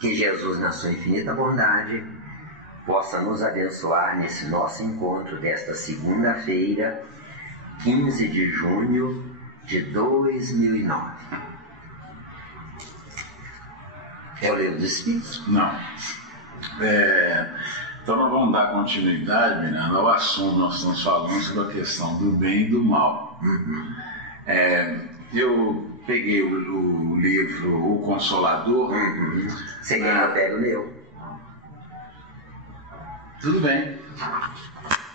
Que Jesus, na sua infinita bondade, possa nos abençoar nesse nosso encontro desta segunda-feira, 15 de junho de 2009. É o Livro dos Espíritos? Não. Então nós vamos dar continuidade, Miranda, ao assunto. Nós estamos falando sobre a questão do bem e do mal. Uhum. Eu peguei o livro O Consolador. Uhum. Você quer que eu pegue o meu? Tudo bem.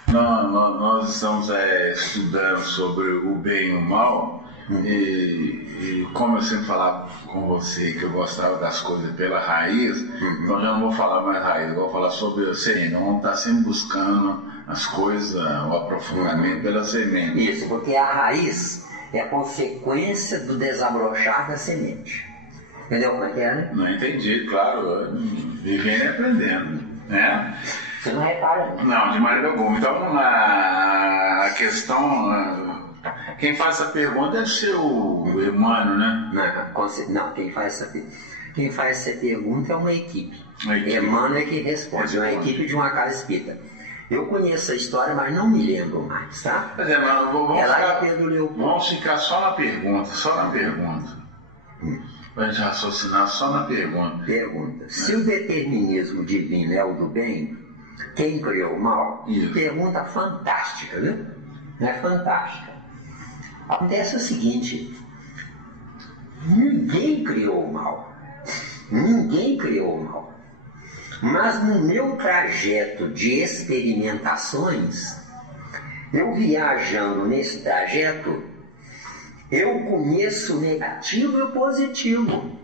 Nós estamos estudando sobre o bem e o mal. E como eu sempre falava com você que eu gostava das coisas pela raiz, então já não vou falar mais raiz, eu vou falar sobre a semente. Vamos estar sempre buscando as coisas, o aprofundamento pela semente. Isso, porque a raiz é a consequência do desabrochar da semente. Entendeu como é que é, né? Não entendi, claro, vivendo e aprendendo, né? Você não repara, não? Não, de maneira alguma. Então a questão... Quem faz essa pergunta é o Emmanuel, né? Não, quem faz essa pergunta é uma equipe. Equipe. Emmanuel é que responde, uma equipe de uma casa espírita. Eu conheço a história, mas não me lembro mais, tá? Mas vamos ficar só na pergunta, Para a gente raciocinar só na pergunta. Pergunta: se o determinismo divino é o do bem, quem criou o mal? Isso. Pergunta fantástica, viu? É fantástica. Acontece o seguinte: ninguém criou o mal. Ninguém criou o mal. Mas no meu trajeto de experimentações, eu viajando nesse trajeto, eu conheço o negativo e o positivo.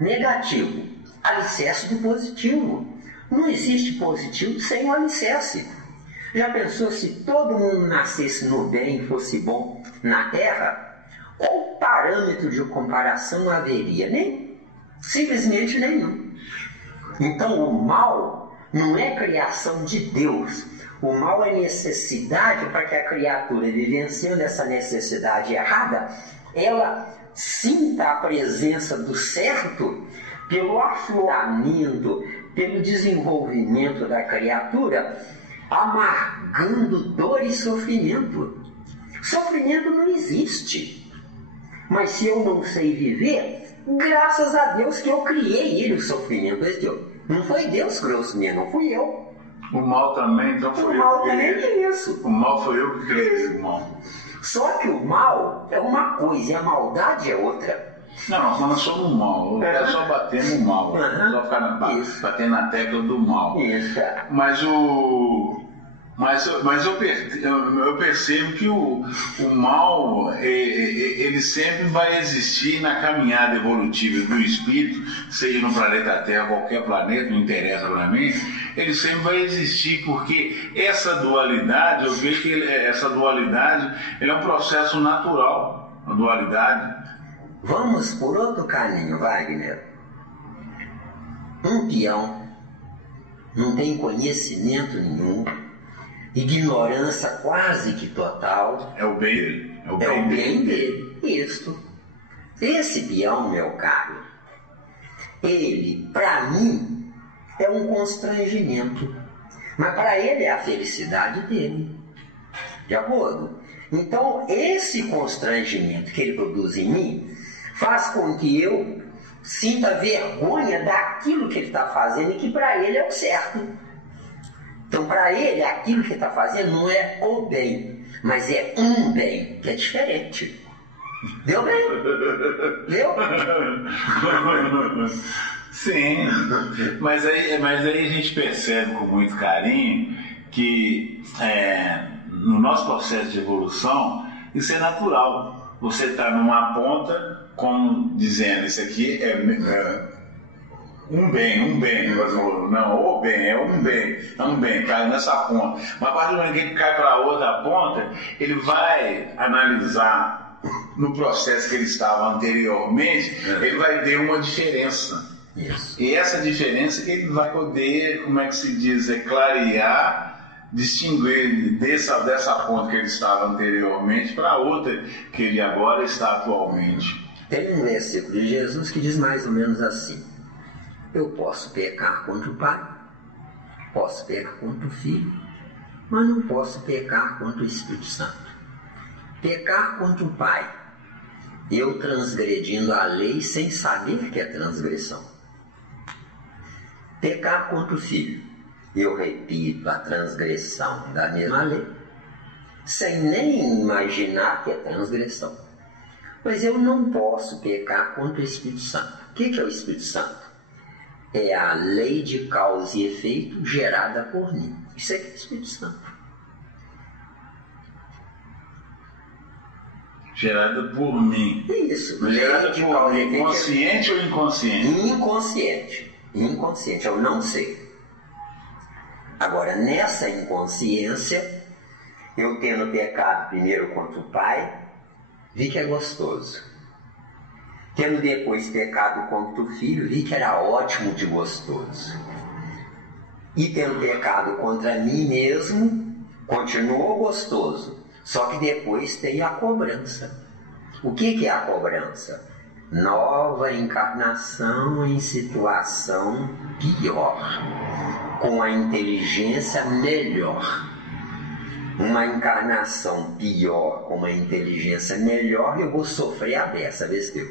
Negativo, alicerce do positivo. Não existe positivo sem o alicerce. Já pensou se todo mundo nascesse no bem e fosse bom na Terra? Qual parâmetro de comparação haveria? Simplesmente nenhum. Então o mal não é criação de Deus. O mal é necessidade para que a criatura, vivenciando essa necessidade errada, ela sinta a presença do certo pelo afloramento, pelo desenvolvimento da criatura, amargando dor e sofrimento. Sofrimento não existe. Mas se eu não sei viver, graças a Deus que eu criei ele, o sofrimento. Não foi Deus que criou o sofrimento, não fui eu. O mal também, então foi eu. O mal também é isso. O mal foi eu que criei o mal. Só que o mal é uma coisa e a maldade é outra. Não, nós somos mal. É só bater no mal. Só ficar batendo na tecla do mal. Isso. Mas eu percebo que o mal, ele sempre vai existir na caminhada evolutiva do espírito, seja no planeta Terra, qualquer planeta, não interessa para mim, ele sempre vai existir, porque essa dualidade, eu vejo que essa dualidade é um processo natural, a dualidade. Vamos por outro caminho, Wagner. Um peão não tem conhecimento nenhum, ignorância quase que total. É o bem dele. É o bem dele. Isso. Esse peão, meu caro, ele, para mim, é um constrangimento. Mas para ele é a felicidade dele. De acordo? Então, esse constrangimento que ele produz em mim faz com que eu sinta vergonha daquilo que ele está fazendo e que para ele é o certo. Então, para ele, aquilo que ele está fazendo não é o bem, mas é um bem, que é diferente. Deu bem? Deu? Sim, mas aí a gente percebe com muito carinho que no nosso processo de evolução isso é natural. Você está numa ponta, como dizendo, isso aqui é um bem, não, o bem, é um bem, cai nessa ponta. Mas a partir do momento que ele cai para a outra ponta, ele vai analisar no processo que ele estava anteriormente, ele vai ver uma diferença. Isso. E essa diferença que ele vai poder, como é que se diz, clarear, distinguir dessa ponta que ele estava anteriormente para a outra que ele agora está atualmente. Tem um versículo de Jesus que diz mais ou menos assim: Eu posso pecar contra o Pai, posso pecar contra o Filho, mas não posso pecar contra o Espírito Santo. Pecar contra o Pai, eu transgredindo a lei sem saber que é transgressão. Pecar contra o Filho, eu repito a transgressão da mesma lei, sem nem imaginar que é transgressão. Mas eu não posso pecar contra o Espírito Santo. O que é o Espírito Santo? É a lei de causa e efeito gerada por mim. Isso é que é o Espírito Santo. Gerada por mim. Isso. Gerada por mim, consciente ou inconsciente? Inconsciente. Inconsciente, eu não sei. Agora, nessa inconsciência, eu tendo pecado primeiro contra o Pai, vi que é gostoso. Tendo depois pecado contra o Filho, vi que era ótimo de gostoso. E tendo pecado contra mim mesmo, continuou gostoso. Só que depois tem a cobrança. O que é a cobrança? Nova encarnação em situação pior, com a inteligência melhor. Uma encarnação pior, com uma inteligência melhor, eu vou sofrer a beça, besteira.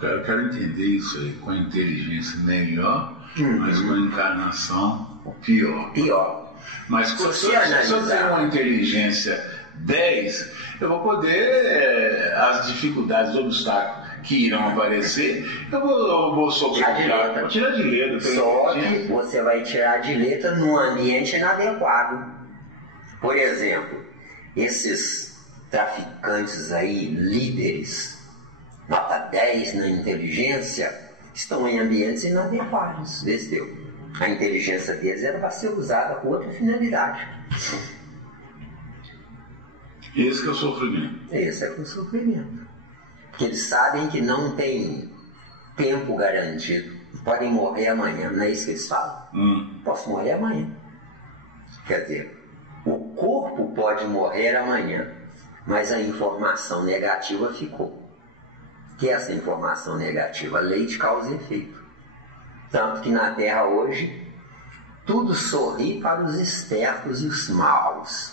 Eu quero entender isso aí, com a inteligência melhor, mas com a encarnação pior. Pior. Mas se eu tenho uma inteligência 10, eu vou poder, as dificuldades, os obstáculos que irão aparecer, eu vou sobreviver. Tirar de letra. Só que você vai tirar de letra num ambiente inadequado. Por exemplo, esses traficantes aí, líderes, nota 10 na inteligência, estão em ambientes inadequados. Entendeu? A inteligência deles era para ser usada com outra finalidade. Esse que é o sofrimento. Esse é o sofrimento. Porque eles sabem que não tem tempo garantido. Podem morrer amanhã, não é isso que eles falam? Posso morrer amanhã. Quer dizer, o corpo pode morrer amanhã, mas a informação negativa ficou. Que é essa informação negativa? Lei de causa e efeito. Tanto que na Terra hoje, tudo sorri para os espertos e os maus.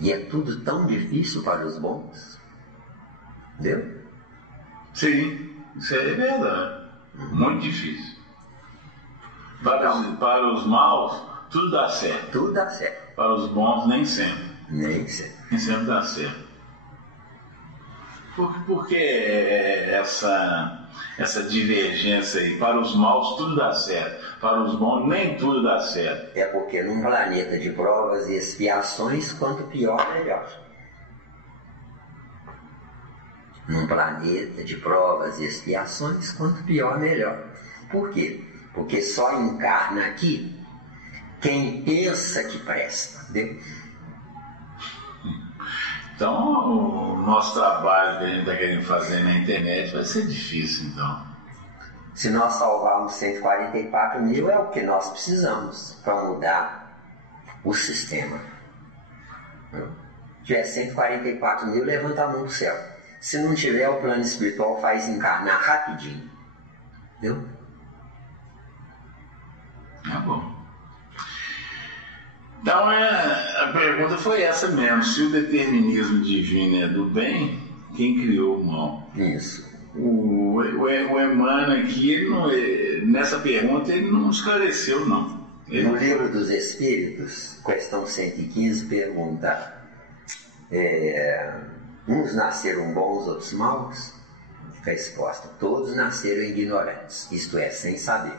E é tudo tão difícil para os bons. Entendeu? Sim, isso é verdade. Muito difícil. Para os maus, tudo dá certo. Tudo dá certo. Para os bons, nem sempre. Nem sempre. Nem sempre dá certo. Por que essa divergência aí? Para os maus, tudo dá certo. Para os bons, nem tudo dá certo. É porque num planeta de provas e expiações, quanto pior, melhor. Num planeta de provas e expiações, quanto pior, melhor. Por quê? Porque só encarna aqui quem pensa que presta, entendeu? Então, o nosso trabalho que a gente está querendo fazer na internet vai ser difícil, então. Se nós salvarmos 144 mil, é o que nós precisamos para mudar o sistema. Se tiver 144 mil, levanta a mão para o céu. Se não tiver, o plano espiritual faz encarnar rapidinho. Entendeu? Tá bom. Então, a pergunta foi essa mesmo. Se o determinismo divino é do bem, quem criou o mal? Isso. O Emmanuel aqui, nessa pergunta, ele não esclareceu, não. No Livro dos Espíritos, questão 115, pergunta: uns nasceram bons, outros maus? Resposta: todos nasceram ignorantes, isto é, sem saber.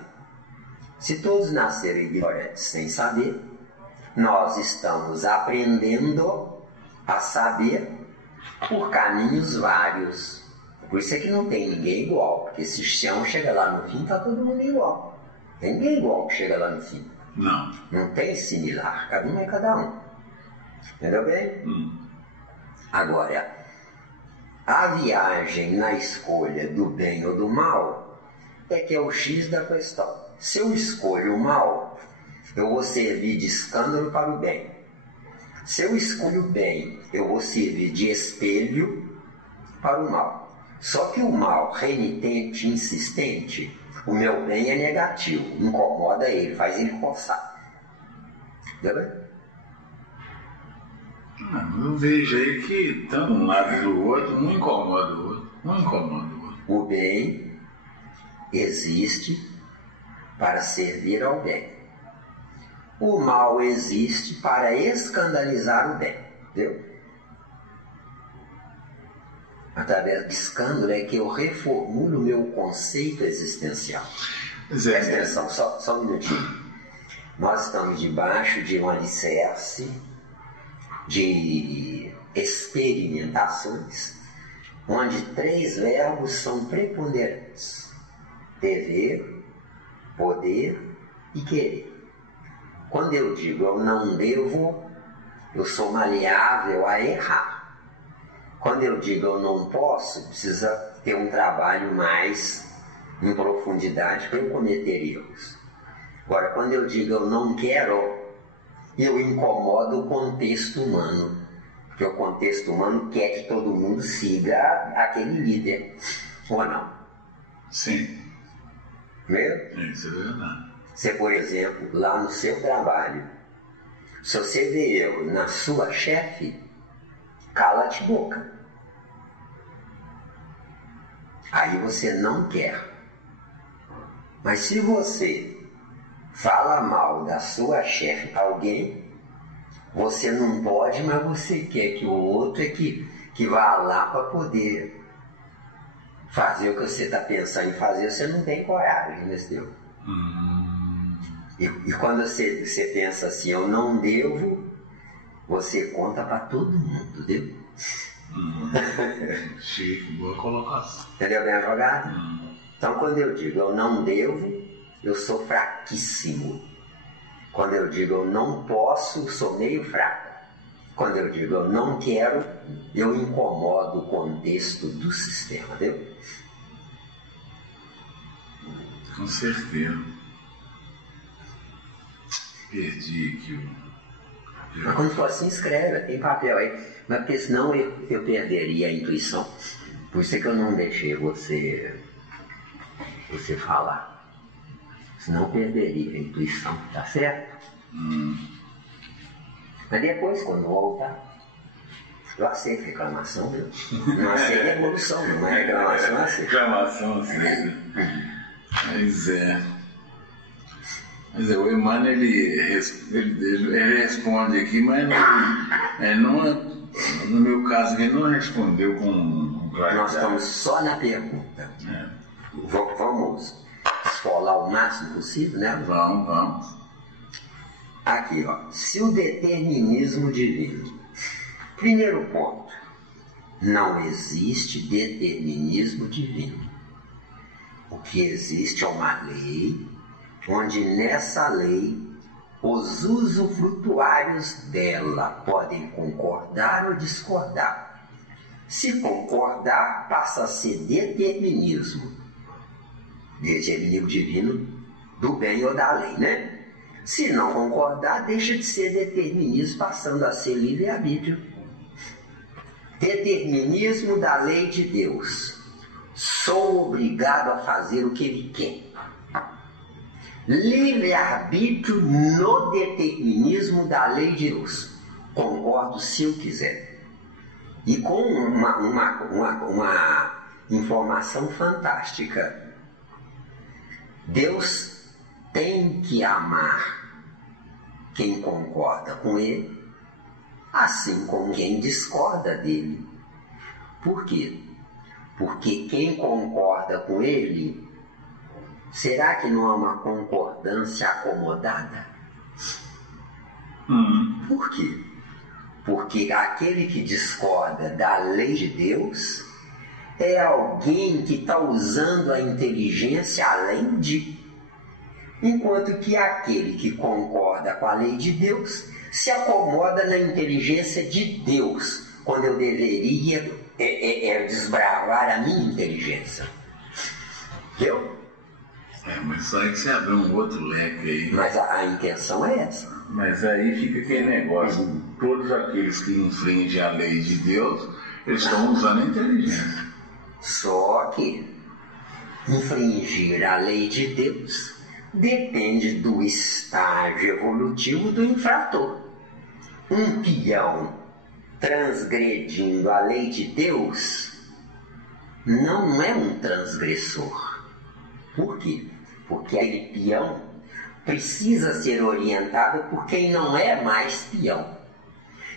Se todos nasceram ignorantes sem saber, nós estamos aprendendo a saber por caminhos vários. Por isso é que não tem ninguém igual, porque se o chão chega lá no fim, está todo mundo igual. Não tem ninguém igual que chega lá no fim. Não. Não tem similar, cada um é cada um. Entendeu bem? Agora, a viagem na escolha do bem ou do mal é que é o X da questão. Se eu escolho o mal, eu vou servir de escândalo para o bem. Se eu escolho o bem, eu vou servir de espelho para o mal. Só que o mal renitente, insistente, o meu bem é negativo, incomoda ele, faz ele coçar. Entendeu? Eu vejo aí que tanto um lado do outro, um incomoda o outro, um incomoda o outro. O bem existe para servir ao bem. O mal existe para escandalizar o bem. Entendeu? Através do escândalo é que eu reformulo o meu conceito existencial. Presta atenção, só um minutinho. Nós estamos debaixo de um alicerce de experimentações, onde 3 verbos são preponderantes: dever, poder e querer. Quando eu digo eu não devo, eu sou maleável a errar. Quando eu digo eu não posso, precisa ter um trabalho mais em profundidade para eu cometer erros. Agora, quando eu digo eu não quero, eu incomodo o contexto humano. Porque o contexto humano quer que todo mundo siga aquele líder. Ou não? Sim. Mesmo? Isso é verdade. Você, por exemplo, lá no seu trabalho, se você vê erro na sua chefe, cala-te boca. Aí você não quer. Mas se você fala mal da sua chefe para alguém, você não pode, mas você quer que o outro é que vá lá para poder fazer o que você está pensando em fazer. Você não tem coragem, entendeu? E quando você pensa assim, eu não devo, você conta para todo mundo, entendeu? Chique, boa colocação. Entendeu bem a jogada? Então, quando eu digo eu não devo, eu sou fraquíssimo. Quando eu digo eu não posso, eu sou meio fraco. Quando eu digo eu não quero, eu incomodo o contexto do sistema, entendeu? Com certeza. Perdi aqui o... Mas quando for assim, escreve, tem papel aí. Mas porque senão eu perderia a intuição. Por isso é que eu não deixei você falar. Senão eu perderia a intuição, tá certo? Mas depois, quando voltar, eu aceito reclamação, viu? Não aceito evolução, não é reclamação, eu aceito. Reclamação, aceito. Mas o Emmanuel, ele responde aqui, mas no meu caso ele não respondeu com claridade. Nós estamos só na pergunta. Vamos esfolar o máximo possível, né? Vamos. Aqui, ó. Se o determinismo divino. Primeiro ponto. Não existe determinismo divino. O que existe é uma lei, onde nessa lei os usufrutuários dela podem concordar ou discordar. Se concordar, passa a ser determinismo. Determinismo divino do bem ou da lei, né? Se não concordar, deixa de ser determinismo, passando a ser livre-arbítrio. Determinismo da lei de Deus. Sou obrigado a fazer o que ele quer. Livre-arbítrio no determinismo da lei de Deus. Concordo se eu quiser. E com uma informação fantástica. Deus tem que amar quem concorda com ele, assim como quem discorda dele. Por quê? Porque quem concorda com ele, será que não há uma concordância acomodada? Por quê? Porque aquele que discorda da lei de Deus é alguém que está usando a inteligência além de. Enquanto que aquele que concorda com a lei de Deus se acomoda na inteligência de Deus, quando eu deveria desbravar a minha inteligência. Entendeu? Mas só é que você abriu um outro leque aí. Mas a intenção é essa. Mas aí fica aquele negócio. Todos aqueles que infringem a lei de Deus, eles estão usando a inteligência. Só que infringir a lei de Deus depende do estágio evolutivo do infrator. Um peão transgredindo a lei de Deus não é um transgressor. Por quê? Porque aquele peão precisa ser orientado por quem não é mais peão.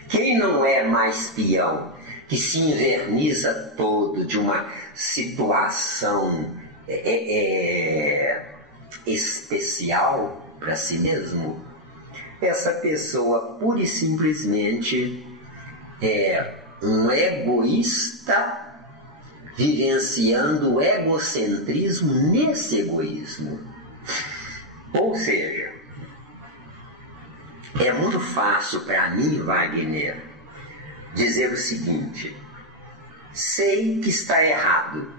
Quem não é mais peão, que se inverniza todo de uma situação especial para si mesmo, essa pessoa pura e simplesmente é um egoísta vivenciando o egocentrismo nesse egoísmo. Ou seja, é muito fácil para mim, Wagner, dizer o seguinte: sei que está errado,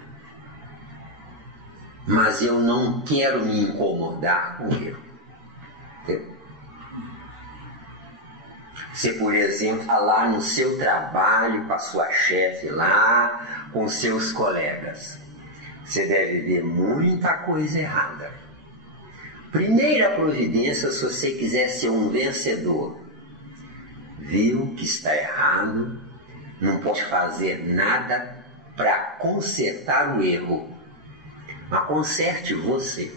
mas eu não quero me incomodar com ele. Você, por exemplo, está lá no seu trabalho, com a sua chefe lá, com seus colegas. Você deve ver muita coisa errada. Primeira providência, se você quiser ser um vencedor, viu que está errado, não pode fazer nada para consertar o erro. Mas conserte você.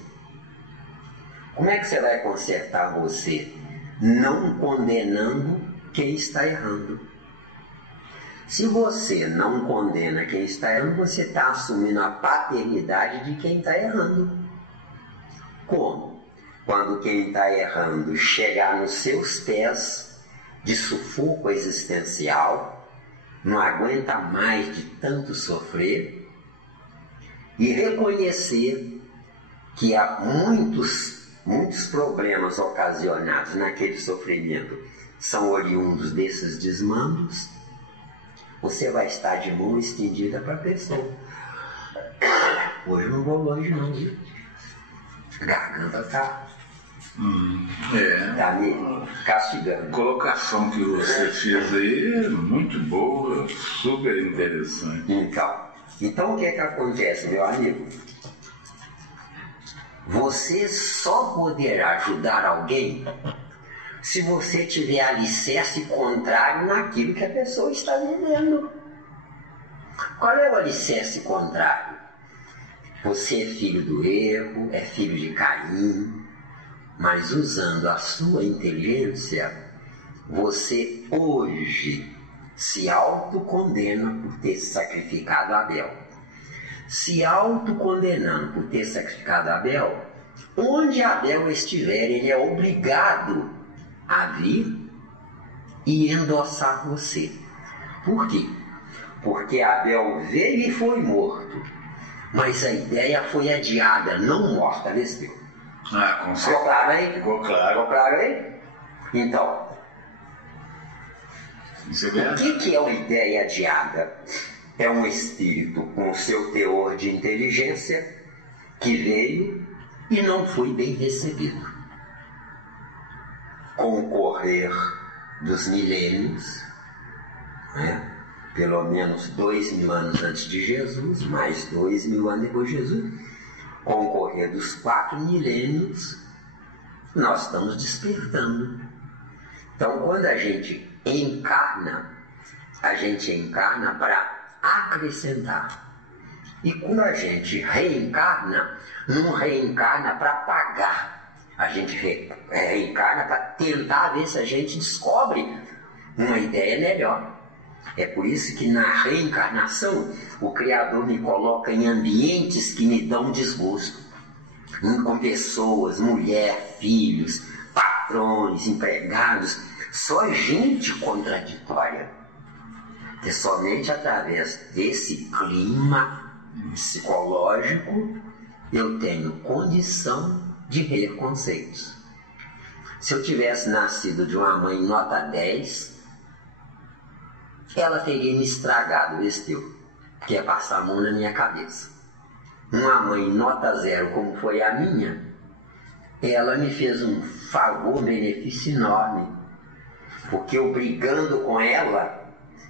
Como é que você vai consertar você? Não condenando quem está errando. Se você não condena quem está errando, você está assumindo a paternidade de quem está errando. Como? Quando quem está errando chegar nos seus pés de sufoco existencial, não aguenta mais de tanto sofrer, e reconhecer que há muitos problemas ocasionados naquele sofrimento são oriundos desses desmandos, você vai estar de mão estendida para a pessoa. Hoje não vou longe não, viu? A garganta tá me castigando. A colocação que você fez aí é muito boa, super interessante. Então o que é que acontece, meu amigo? Você só poderá ajudar alguém se você tiver alicerce contrário naquilo que a pessoa está vivendo. Qual é o alicerce contrário? Você é filho do erro, é filho de Caim, mas usando a sua inteligência, você hoje se autocondena por ter sacrificado Abel. Se autocondenando por ter sacrificado Abel, onde Abel estiver, ele é obrigado a vir e endossar você. Por quê? Porque Abel veio e foi morto, mas a ideia foi adiada, não morta, nesse Deus. Com certeza. Ficou claro aí? Ficou claro. Ficou claro aí? Então, o que é uma ideia adiada? É um espírito com seu teor de inteligência que veio e não foi bem recebido. Com o correr dos milênios, pelo menos 2000 anos antes de Jesus, mais 2000 anos depois de Jesus, com o correr dos 4 milênios, nós estamos despertando. Então, quando a gente encarna para acrescentar. E quando a gente reencarna, não reencarna para pagar. A gente reencarna para tentar ver se a gente descobre uma ideia melhor. É por isso que na reencarnação o Criador me coloca em ambientes que me dão desgosto. Com pessoas, mulher, filhos, patrões, empregados, só gente contraditória. É somente através desse clima psicológico eu tenho condição de ver conceitos. Se eu tivesse nascido de uma mãe nota 10, ela teria me estragado esse teu, que é passar a mão na minha cabeça. Uma mãe nota 0, como foi a minha, ela me fez um favor, um benefício enorme, porque eu brigando com ela,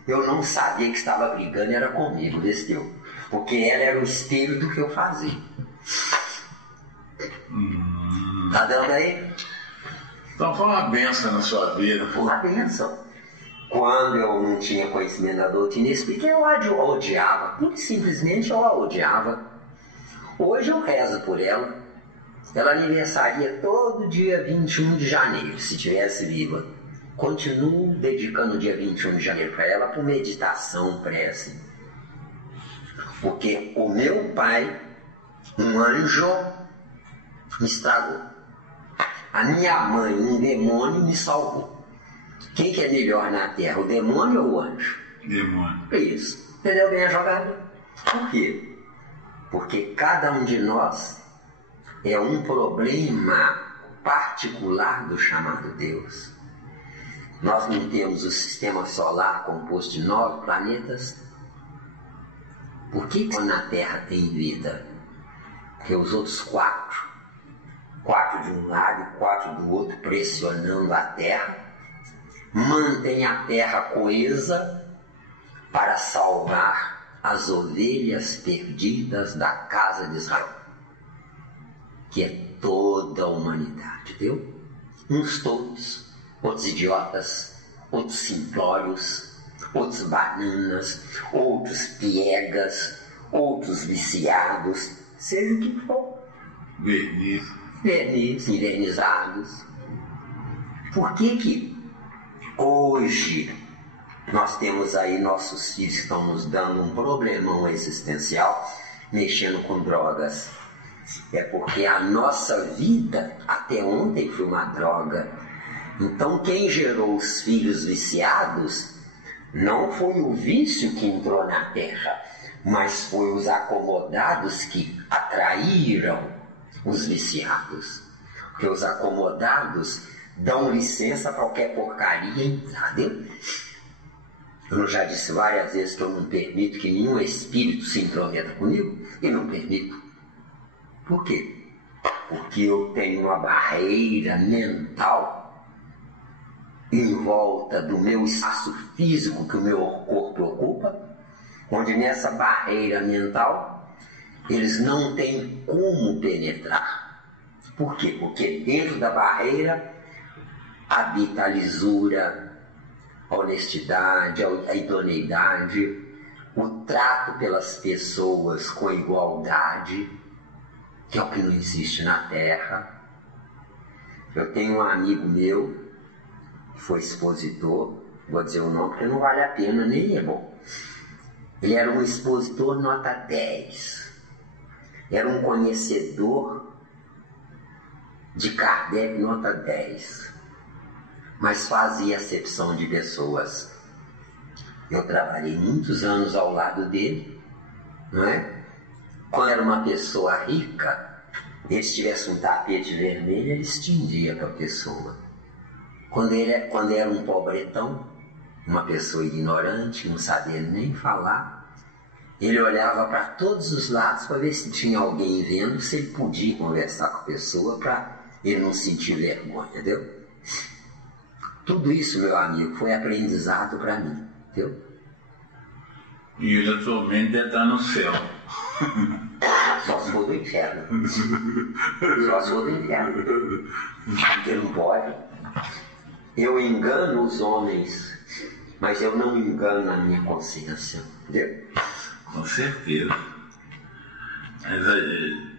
eu não sabia que estava brigando, era comigo, desse teu. Porque ela era o espelho do que eu fazia. Tá dando aí? Então foi uma bênção na sua vida. Foi uma bênção. Quando eu não tinha conhecimento da doutrina espírita, eu a odiava. Muito simplesmente eu a odiava. Hoje eu rezo por ela. Ela aniversaria todo dia 21 de janeiro, se estivesse viva. Continuo dedicando o dia 21 de janeiro para ela por meditação, prece. Porque o meu pai, um anjo, me estragou. A minha mãe, um demônio, me salvou. Quem que é melhor na Terra, o demônio ou o anjo? Demônio. Isso. Entendeu bem a jogada? Por quê? Porque cada um de nós é um problema particular do chamado Deus. Nós não temos o sistema solar composto de 9 planetas. Por que na Terra tem vida? Porque os outros 4 de um lado e 4 do outro, pressionando a Terra, mantém a Terra coesa para salvar as ovelhas perdidas da casa de Israel, que é toda a humanidade, viu? Uns todos, outros idiotas, outros simplórios, outros bananas, outros piegas, outros viciados, seja o que for. Verniz, invernizados. Por que hoje nós temos aí nossos filhos que estão nos dando um problemão existencial, mexendo com drogas? É porque a nossa vida até ontem foi uma droga. Então quem gerou os filhos viciados não foi o vício que entrou na terra, mas foi os acomodados que atraíram os viciados. Porque os acomodados dão licença a qualquer porcaria entrar, entendeu? Eu já disse várias vezes que eu não permito que nenhum espírito se intrometa comigo, e não permito. Por quê? Porque eu tenho uma barreira mental em volta do meu espaço físico que o meu corpo ocupa, onde nessa barreira mental eles não têm como penetrar. Por quê? Porque dentro da barreira habita a lisura, a honestidade, a idoneidade, o trato pelas pessoas com igualdade, que é o que não existe na Terra. Eu tenho um amigo meu, que foi expositor, vou dizer o nome porque não vale a pena, nem é bom. Ele era um expositor nota 10. Era um conhecedor de Kardec nota 10. Mas fazia acepção de pessoas. Eu trabalhei muitos anos ao lado dele, não é? Quando era uma pessoa rica, ele tivesse um tapete vermelho, ele estendia para a pessoa. Quando era um pobretão, uma pessoa ignorante, não sabia nem falar, ele olhava para todos os lados para ver se tinha alguém vendo, se ele podia conversar com a pessoa para ele não sentir vergonha, entendeu? Tudo isso, meu amigo, foi aprendizado para mim, entendeu? E ele atualmente deve estar no céu. Só se for do inferno. Só se for do inferno. Porque não pode. Eu engano os homens, mas eu não engano a minha consciência, entendeu? Com certeza. Mas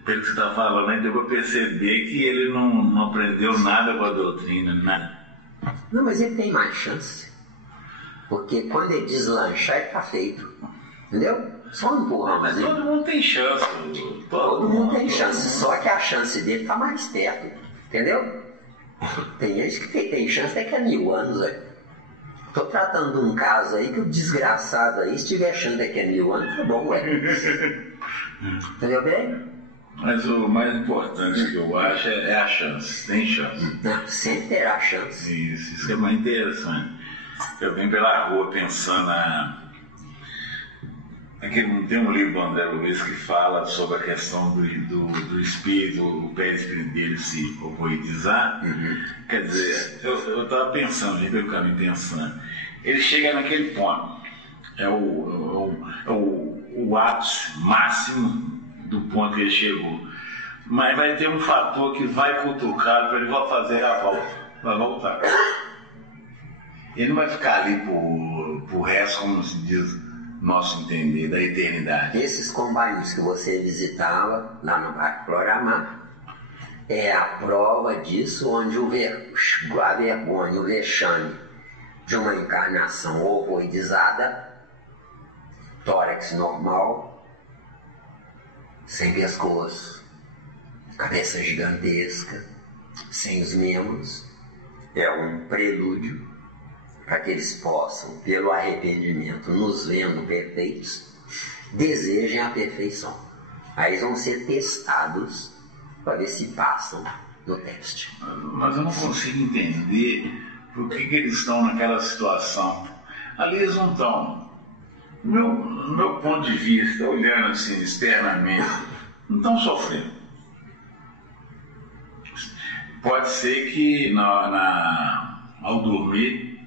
pelo que você está falando, aí deu para perceber que ele não aprendeu nada com a doutrina, né? Não, mas ele tem mais chance. Porque quando ele deslanchar, ele está feito. Entendeu? Só um empurrão. Mas todo mundo tem chance. Todo mundo tem chance, só que a chance dele está mais perto. Entendeu? Tem gente que tem chance daqui a 1000 anos. Estou tratando de um caso aí que o desgraçado aí, se tiver chance daqui a 1000 anos, tá bom, ué. Entendeu bem? Mas o mais importante que eu acho é a chance. Tem chance. Não, sempre terá chance. Isso é mais interessante. Eu venho pela rua pensando tem um livro do André Luiz que fala sobre a questão do espírito, o perispírito dele se ovoidizar. Quer dizer, eu estava pensando, vim pelo caminho pensando. Ele chega naquele ponto. É o o ápice máximo do ponto que ele chegou. Mas vai ter um fator que vai cutucar para ele fazer a volta, vai voltar. Ele não vai ficar ali pro resto, como se diz, nosso entender, da eternidade. Esses combainhos que você visitava lá no Parque Floramar é a prova disso, onde a vergonha, o vexame de uma encarnação ovoidizada, tórax normal, sem pescoço, cabeça gigantesca, sem os membros, é um prelúdio para que eles possam, pelo arrependimento, nos vendo perfeitos, desejem a perfeição. Aí eles vão ser testados para ver se passam no teste. Mas eu não consigo entender por que eles estão naquela situação. Ali eles não estão. No meu ponto de vista, olhando assim externamente, não estão sofrendo. Pode ser que ao dormir,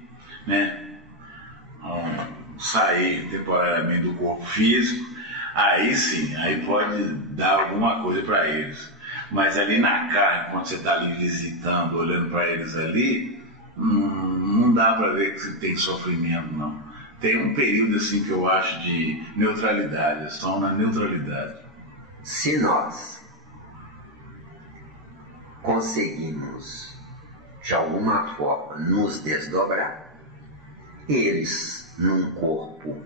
né, sair temporariamente do corpo físico, aí sim, aí pode dar alguma coisa para eles. Mas ali na carne, quando você está ali visitando, olhando para eles ali, não dá para ver que tem sofrimento, não. Tem um período assim que eu acho de neutralidade, eles estão na neutralidade. Se nós conseguimos, de alguma forma, nos desdobrar, eles, num corpo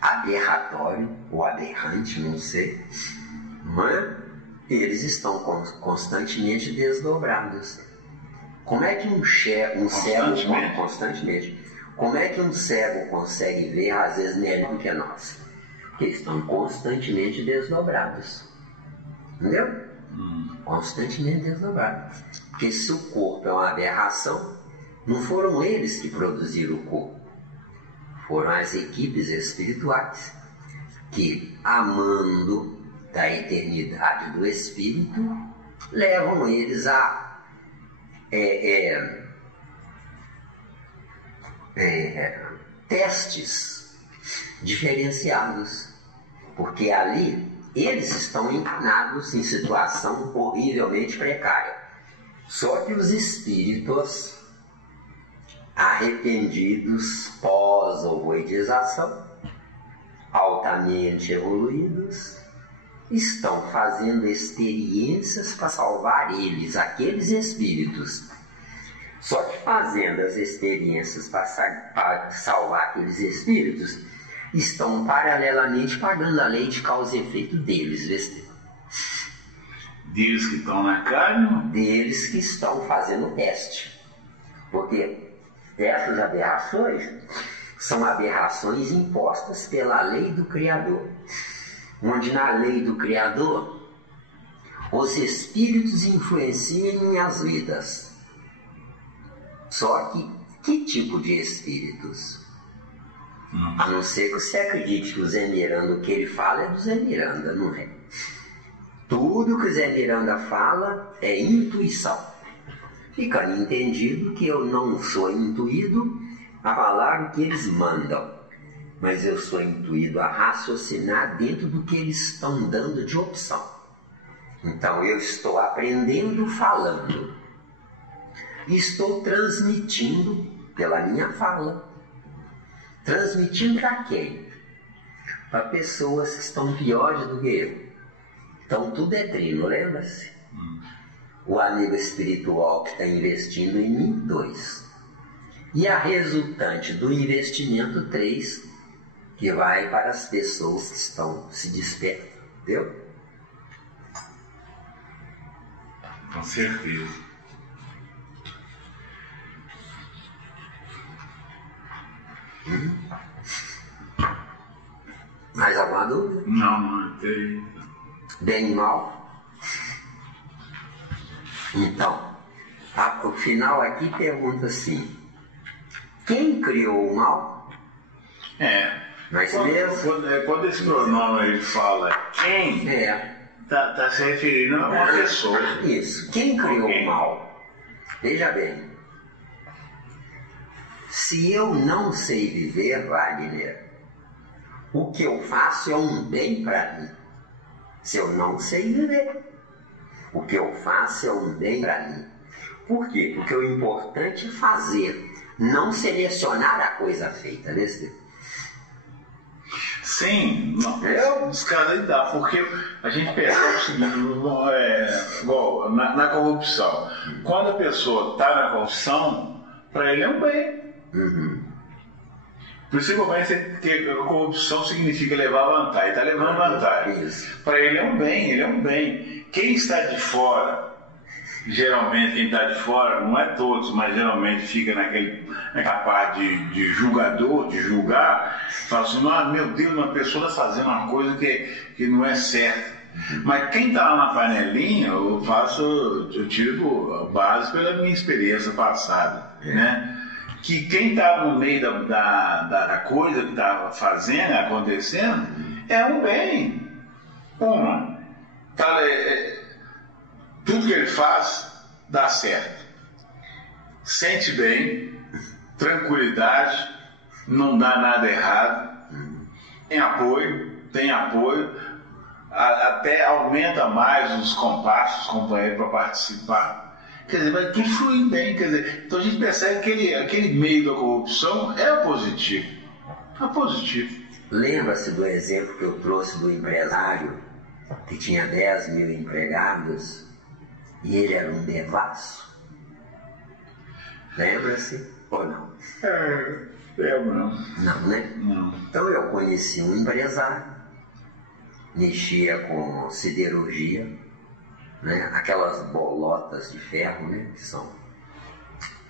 aberratório ou aberrante, não sei, mas eles estão constantemente desdobrados. Como é que um cego constantemente? Como é que um cego consegue ver, às vezes, melhor que nós? Porque eles estão constantemente desdobrados. Entendeu? Constantemente desdobrados. Porque se o corpo é uma aberração, não foram eles que produziram o corpo. Foram as equipes espirituais que, amando da eternidade do Espírito, levam eles a testes diferenciados, porque ali eles estão encarnados em situação horrivelmente precária. Só que os espíritos arrependidos pós-ovoidização, altamente evoluídos, estão fazendo experiências para salvar eles, aqueles espíritos. Só que fazendo as experiências para salvar aqueles espíritos, estão paralelamente pagando a lei de causa e efeito deles, vê? Deles que estão na carne? Deles que estão fazendo o teste. Porque essas aberrações são aberrações impostas pela lei do Criador. Onde na lei do Criador os espíritos influenciam em minhas vidas. Só que tipo de espíritos? A não ser que você acredite que o Zé Miranda, o que ele fala é do Zé Miranda, não é? Tudo que o Zé Miranda fala é intuição. Fica entendido que eu não sou intuído a falar o que eles mandam, mas eu sou intuído a raciocinar dentro do que eles estão dando de opção. Então eu estou aprendendo falando. E estou transmitindo pela minha fala. Transmitindo para quem? Para pessoas que estão piores do que eu. Então tudo é trino, lembra-se? O amigo espiritual que está investindo em mim, 2. E a resultante do investimento, 3, que vai para as pessoas que estão se despertando. Entendeu? Com certeza. Mais alguma dúvida? Não tem. Bem e mal? Então, o final aqui pergunta assim: quem criou o mal? Mas quando esse pronome ele fala quem, tá se referindo a uma pessoa. Isso. Quem criou o mal? Veja bem. Se eu não sei viver, Wagner, O que eu faço é um bem para mim. Se eu não sei viver, o que eu faço é um bem para mim. Por quê? Porque o importante é fazer, não selecionar a coisa feita, né, Steve? Sim, não, descaracterizar, porque a gente percebe o seguinte, igual na corrupção. Quando a pessoa está na corrupção, para ele é um bem. Uhum. Principalmente porque a corrupção significa levar vantagem, está levando vantagem. Para ele é um bem, ele é um bem. Quem está de fora, geralmente quem está de fora, não é todos, mas geralmente fica naquela parte de julgador, de julgar, fala assim, meu Deus, uma pessoa está fazendo uma coisa que não é certa. Mas quem está lá na panelinha, eu tiro base pela minha experiência passada, né? Que quem está no meio da coisa que está fazendo, acontecendo, é um bem. Tudo que ele faz dá certo. Sente bem, tranquilidade, não dá nada errado, tem apoio, até aumenta mais os compassos, os companheiros para participar. Quer dizer, vai tudo fluir bem. Quer dizer, então a gente percebe que aquele meio da corrupção é positivo. É positivo. Lembra-se do exemplo que eu trouxe do empresário que tinha 10 mil empregados e ele era um devasso? Lembra-se ou não? Não. Não, né? Não. Então eu conheci um empresário, mexia com siderurgia, né? Aquelas bolotas de ferro, né? Que são,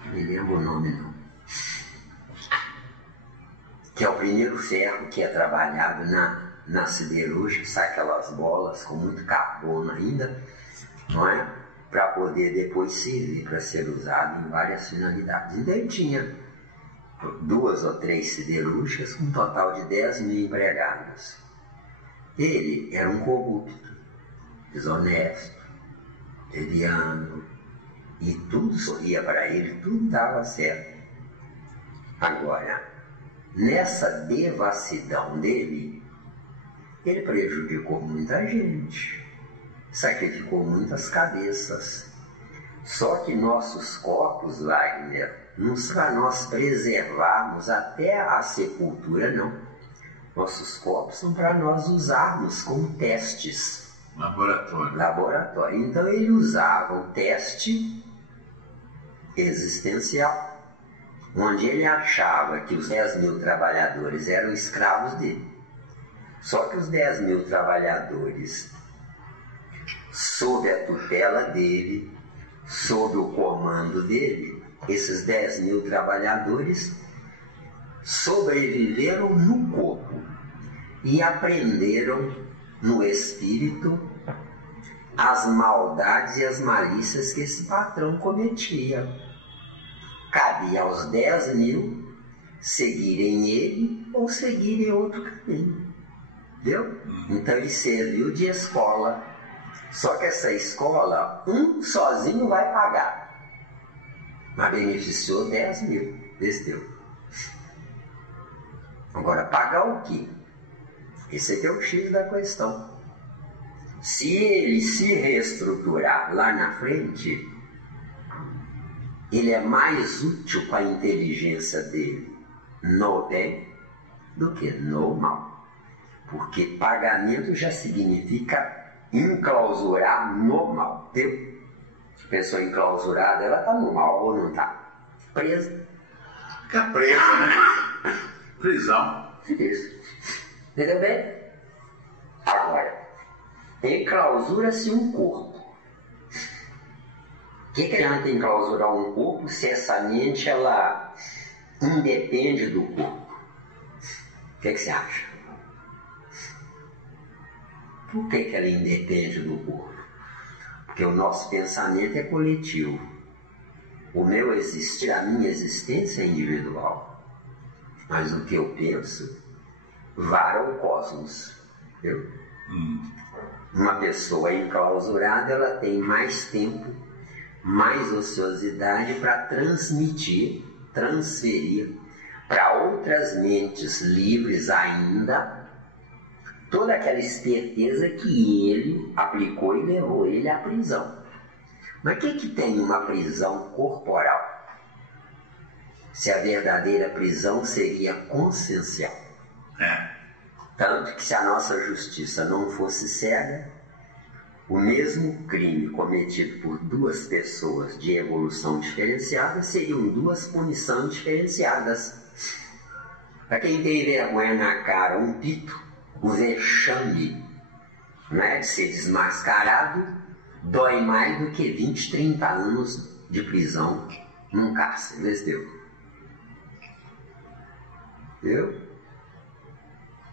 não me lembro o nome não, que é o primeiro ferro que é trabalhado na siderúrgica, sai aquelas bolas com muito carbono ainda, não é? Para poder depois servir para ser usado em várias finalidades. Então ele tinha 2 ou 3 siderúrgicas com um total de 10 mil empregados. Ele era um corrupto, desonesto, leviano, e tudo sorria para ele, tudo estava certo. Agora, nessa devassidão dele, ele prejudicou muita gente, sacrificou muitas cabeças. Só que nossos corpos, Wagner, não são para nós preservarmos até a sepultura, não. Nossos corpos são para nós usarmos como testes. Laboratório. Então ele usava o teste existencial, onde ele achava que os 10 mil trabalhadores eram escravos dele. Só que os 10 mil trabalhadores, sob a tutela dele, sob o comando dele, esses 10 mil trabalhadores sobreviveram no corpo e aprenderam no espírito as maldades e as malícias que esse patrão cometia. Cabia aos 10 mil seguirem ele ou seguirem outro caminho. Entendeu? Então ele serviu de escola. Só que essa escola, um sozinho vai pagar. Mas beneficiou 10 mil. Desceu. Agora, pagar o quê? Esse aqui é o X da questão. Se ele se reestruturar lá na frente, ele é mais útil para a inteligência dele no bem do que no mal. Porque pagamento já significa enclausurar no mal. Entendeu? A pessoa enclausurada, ela está no mal ou não está? Presa. Fica presa, né? Prisão. Isso. Entendeu bem? Agora, enclausura-se um corpo. O que adianta enclausurar um corpo se essa mente ela independe do corpo? O que você acha? Por que ela independe do corpo? Porque o nosso pensamento é coletivo. O meu existir, a minha existência é individual. Mas o que eu penso vara o cosmos. Entendeu? Uma pessoa enclausurada, ela tem mais tempo, mais ociosidade para transferir para outras mentes livres ainda toda aquela esperteza que ele aplicou e levou ele à prisão. Mas o que tem uma prisão corporal? Se a verdadeira prisão seria consciencial. Tanto que se a nossa justiça não fosse cega, o mesmo crime cometido por duas pessoas de evolução diferenciada seriam duas punições diferenciadas. Para quem tem vergonha na cara, um pito, o vexame, né, de ser desmascarado, dói mais do que 20, 30 anos de prisão num cárcere, Viu?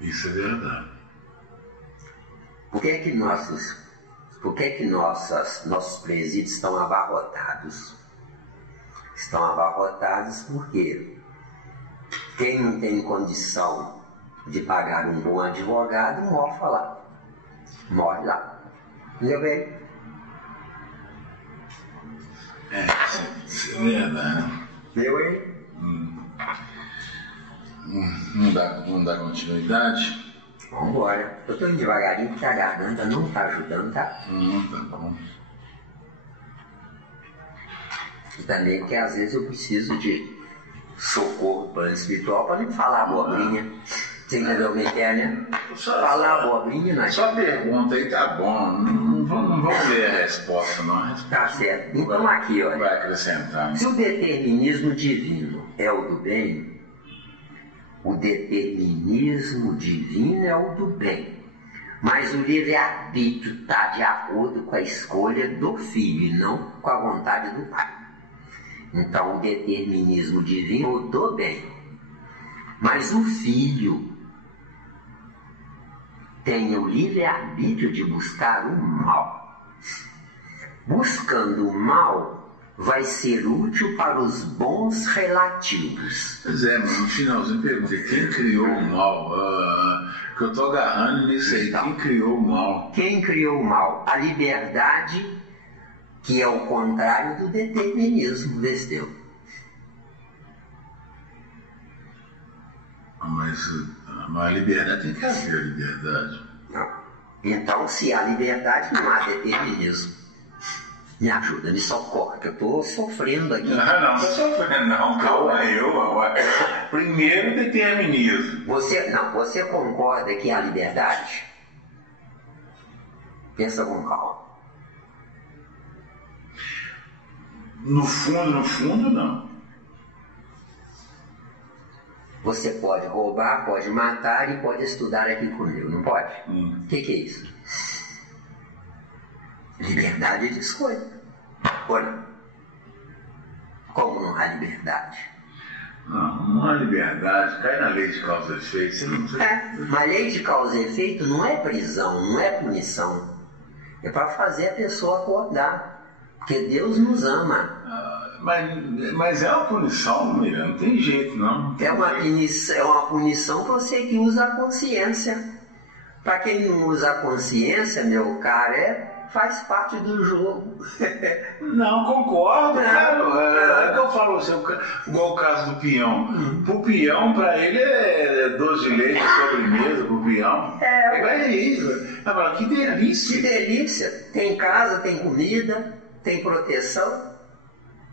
Isso é verdade. Por que nossos presídios estão abarrotados? Estão abarrotados porque quem não tem condição de pagar um bom advogado morre lá. Entendeu bem? Isso é verdade. Viu aí? Vamos dar continuidade? Vamos embora. Eu estou indo devagarinho porque a garganta não está ajudando, tá? Tá bom. E também porque às vezes eu preciso de socorro plano espiritual para não falar abobrinha. Você entendeu o que é, né? Falar abobrinha, né? Só pergunta aí, tá bom. Não vamos ler a resposta, não. Tá certo. Então aqui, olha. Vai acrescentar. Se o determinismo divino é o do bem, o determinismo divino é o do bem. Mas o livre-arbítrio está de acordo com a escolha do filho e não com a vontade do pai. Então o determinismo divino é o do bem. Mas o filho tem o livre-arbítrio de buscar o mal. Buscando o mal, vai ser útil para os bons relativos. Pois é, mas no finalzinho pergunta, quem criou o mal? Que eu estou agarrando nisso aí, quem criou o mal? Quem criou o mal? A liberdade, que é o contrário do determinismo, Vesteu. Mas a liberdade tem que haver liberdade. Não. Então, se há liberdade, não há determinismo. Me ajuda, me socorre, que eu estou sofrendo aqui. Não estou sofrendo, não. Calma aí, primeiro determinismo. Você concorda que há liberdade? Pensa com calma. No fundo, não. Você pode roubar, pode matar e pode estudar aqui comigo, não pode? O que é isso? Liberdade de escolha. Ou não? Como não há liberdade? Não há liberdade. Cai na lei de causa e efeito. Você não mas lei de causa e efeito não é prisão, não é punição. É para fazer a pessoa acordar. Porque Deus nos ama. Mas é uma punição, Miriam, não tem jeito, não. É uma punição para você que usa a consciência. Para quem não usa a consciência, meu caro, faz parte do jogo. Não, concordo, cara. É que eu falo assim, igual o caso do peão. Pro peão, para ele é doce de leite, sobremesa pro peão. É isso. Agora, que delícia. Que delícia. Tem casa, tem comida, tem proteção.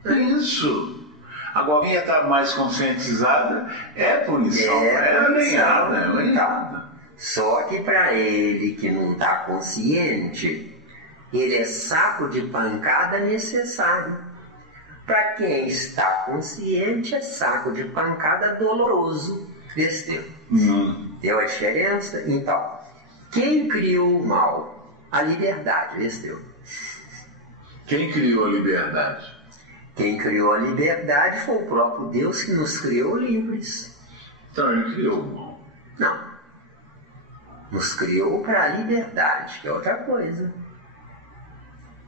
Isso. Agora, quem está mais conscientizada é punição. É alinhada. Só que para ele que não está consciente, ele é saco de pancada necessário. Para quem está consciente, é saco de pancada doloroso. Percebeu? Deu a diferença? Então, quem criou o mal? A liberdade, percebeu? Quem criou a liberdade? Quem criou a liberdade foi o próprio Deus que nos criou livres. Então ele criou o mal. Não. Nos criou para a liberdade, que é outra coisa.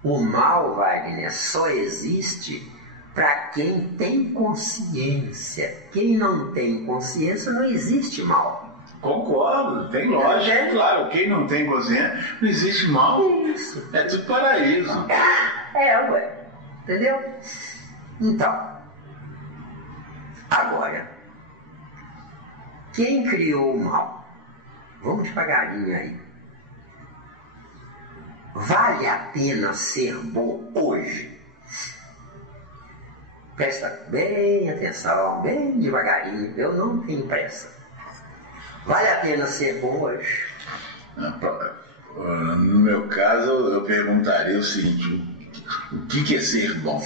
O mal, Wagner, só existe para quem tem consciência. Quem não tem consciência, não existe mal. Concordo, tem lógica, claro. Quem não tem consciência, não existe mal. Isso. É tudo paraíso. Ué. Entendeu? Então, agora, quem criou o mal? Vamos devagarinho aí. Vale a pena ser bom hoje? Presta bem atenção, bem devagarinho, eu não tenho pressa. Vale a pena ser bom hoje? No meu caso, eu perguntaria o seguinte: o que é ser bom?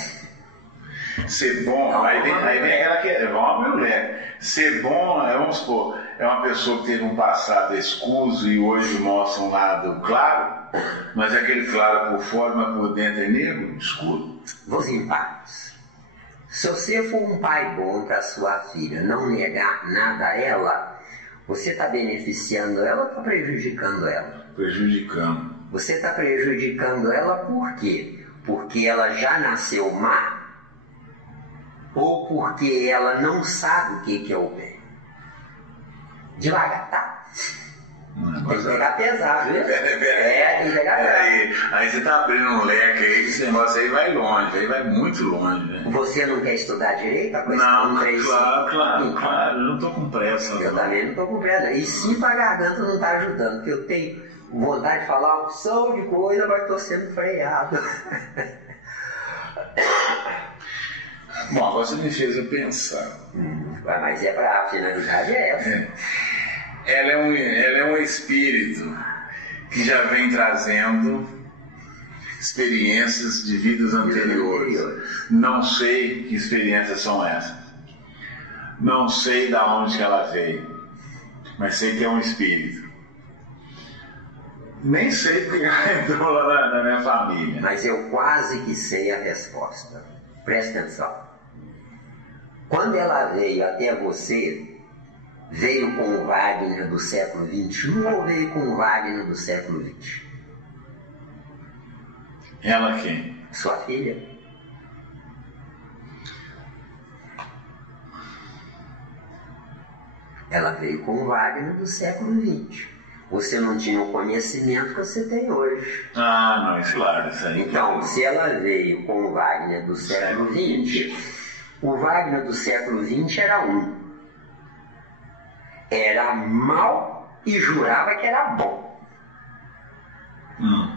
Ser bom, aí vem aquela que vamos abrir o leque. Ser bom, vamos supor, é uma pessoa que teve um passado escuso e hoje mostra um lado claro, mas aquele claro por fora, mas por dentro é negro, escuro. Vos em paz. Se você for um pai bom para sua filha, não negar nada a ela, você está beneficiando ela ou está prejudicando ela? Prejudicando. Você está prejudicando ela por quê? Porque ela já nasceu má? Ou porque ela não sabe o que é o bem? Devagar, tá? Tem que pegar pesado, viu? Tem que pegar pesado. Aí você tá abrindo um leque aí, esse negócio aí vai longe, aí vai muito longe, né? Você não quer estudar direito? Não, claro, eu não tô com pressa. Eu também não tô com pressa. E sim, a garganta não tá ajudando, porque eu tenho vontade de falar uma opção de coisa, mas tô sendo freado. Bom, agora você me fez eu pensar. Mas a finalidade é essa. Ela é um espírito que já vem trazendo experiências de vidas anteriores. Não sei que experiências são essas. Não sei de onde que ela veio. Mas sei que é um espírito. Nem sei porque ela entrou lá na minha família. Mas eu quase que sei a resposta. Presta atenção. Quando ela veio até você, veio com o Wagner do século XXI ou veio com o Wagner do século XX? Ela quem? Sua filha. Ela veio com o Wagner do século XX. Você não tinha o conhecimento que você tem hoje. Ah, não, isso claro, isso aí. Então, se ela veio com o Wagner do século XX, o Wagner do século XX era um. Era mal e jurava que era bom.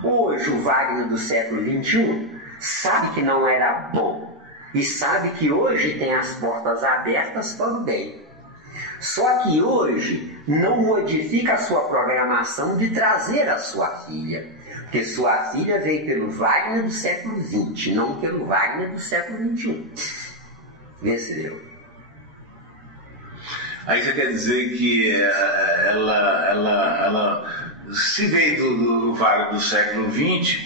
Hoje, o Wagner do século XXI sabe que não era bom. E sabe que hoje tem as portas abertas para o bem. Só que hoje não modifica a sua programação de trazer a sua filha. Porque sua filha veio pelo Wagner do século XX, não pelo Wagner do século XXI. Vê se deu. Aí você quer dizer que ela se veio do Wagner do século XX,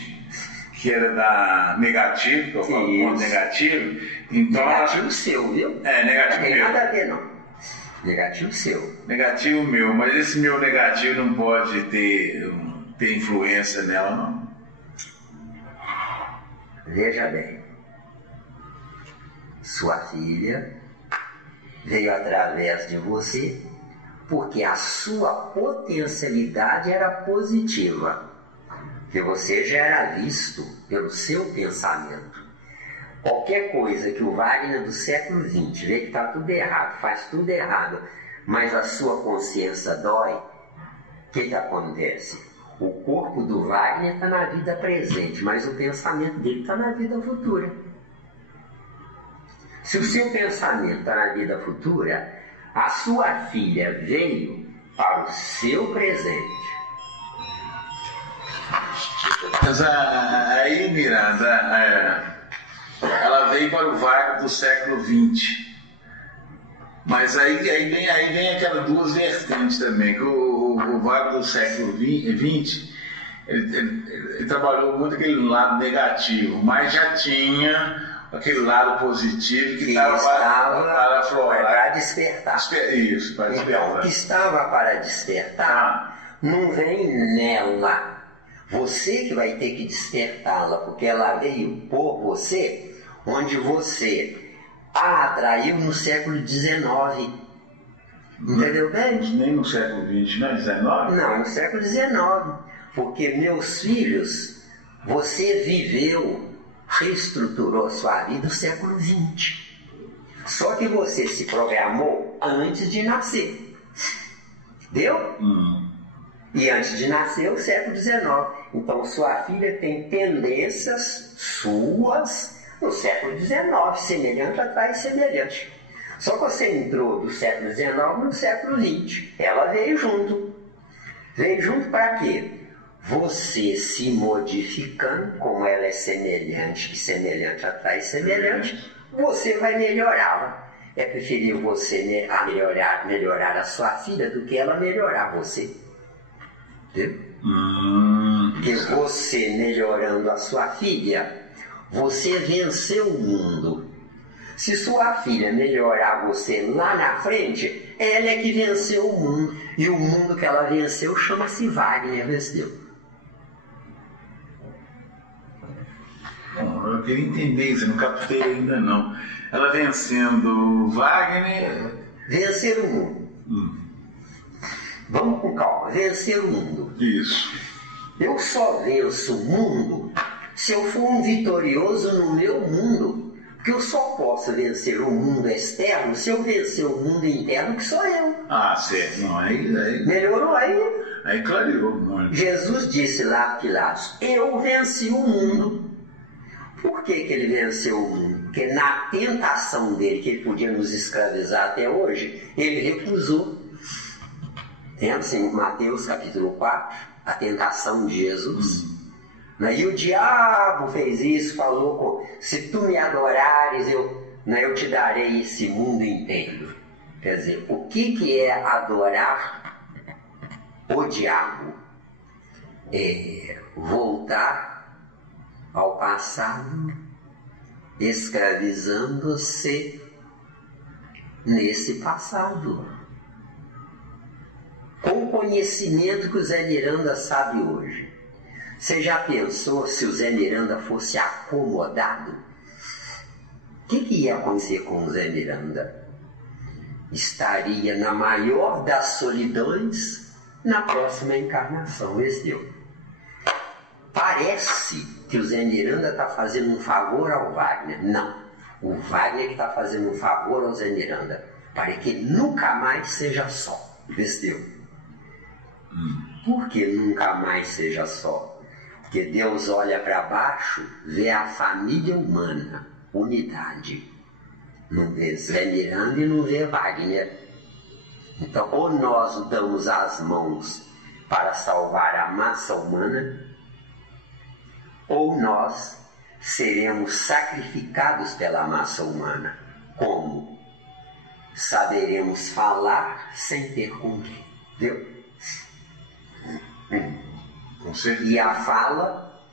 que era da negativo, que eu falo ponto negativo, então negativo seu, viu? Negativo não tem meu. Nada a ver, não. Negativo seu. Negativo meu, mas esse meu negativo não pode ter influência nela, não? Veja bem. Sua filha veio através de você porque a sua potencialidade era positiva, que você já era visto pelo seu pensamento. Qualquer coisa que o Wagner do século XX vê que está tudo errado, faz tudo errado, mas a sua consciência dói, o que acontece? O corpo do Wagner está na vida presente, mas o pensamento dele está na vida futura. Se o seu pensamento está na vida futura, a sua filha veio para o seu presente. Mas aí, Miranda, ela veio para o Wagner do século XX. Mas aí vem aquelas duas vertentes também, que o Wagner do século XX, ele trabalhou muito aquele lado negativo, mas já tinha aquele lado positivo que estava para aflorar. Para despertar. Isso, para despertar. Então, o que estava para despertar não vem nela. Você que vai ter que despertá-la, porque ela veio por você, onde você a atraiu no século XIX. Entendeu bem? Nem no século XX, não é XIX? Não, no século XIX. Porque meus filhos, você viveu, reestruturou sua vida no século XX. Só que você se programou antes de nascer. Deu? E antes de nascer, o século XIX. Então, sua filha tem tendências suas no século XIX, semelhante atrai semelhante. Só que você entrou do século XIX no século XX. Ela veio junto. Veio junto para quê? Você se modificando, como ela é semelhante, e semelhante atrai semelhante, você vai melhorá-la. É preferível você melhorar a sua filha do que ela melhorar você. Entendeu? Porque você melhorando a sua filha, você venceu o mundo. Se sua filha melhorar você lá na frente, ela é que venceu o mundo. E o mundo que ela venceu chama-se Wagner venceu. Bom, eu queria entender isso, não captei ainda não. Ela vencendo Wagner... Vencer o mundo. Vamos com calma. Vencer o mundo. Isso. Eu só venço o mundo se eu for um vitorioso no meu mundo. Porque eu só posso vencer o mundo externo se eu vencer o mundo interno, que sou eu. Ah, certo. Não, aí... Melhorou aí? Aí clareou muito. Jesus disse lá a Pilatos, eu venci o mundo. Por que ele venceu o mundo? Porque na tentação dele, que ele podia nos escravizar até hoje, ele recusou. Temos em Mateus capítulo 4, a tentação de Jesus. E o diabo fez isso, falou, se tu me adorares, eu te darei esse mundo inteiro. Quer dizer, o que é adorar o diabo? É voltar ao passado, escravizando-se nesse passado. Com o conhecimento que o Zé Miranda sabe hoje. Você já pensou se o Zé Miranda fosse acomodado? O que ia acontecer com o Zé Miranda? Estaria na maior das solidões na próxima encarnação. Parece que o Zé Miranda está fazendo um favor ao Wagner. Não. O Wagner que está fazendo um favor ao Zé Miranda. Para que ele nunca mais seja só. Por que nunca mais seja só? Porque Deus olha para baixo, vê a família humana, unidade. Não vê Zé Miranda e não vê Wagner. Então, ou nós damos as mãos para salvar a massa humana, ou nós seremos sacrificados pela massa humana. Como? Saberemos falar sem ter com quem. Viu? E a fala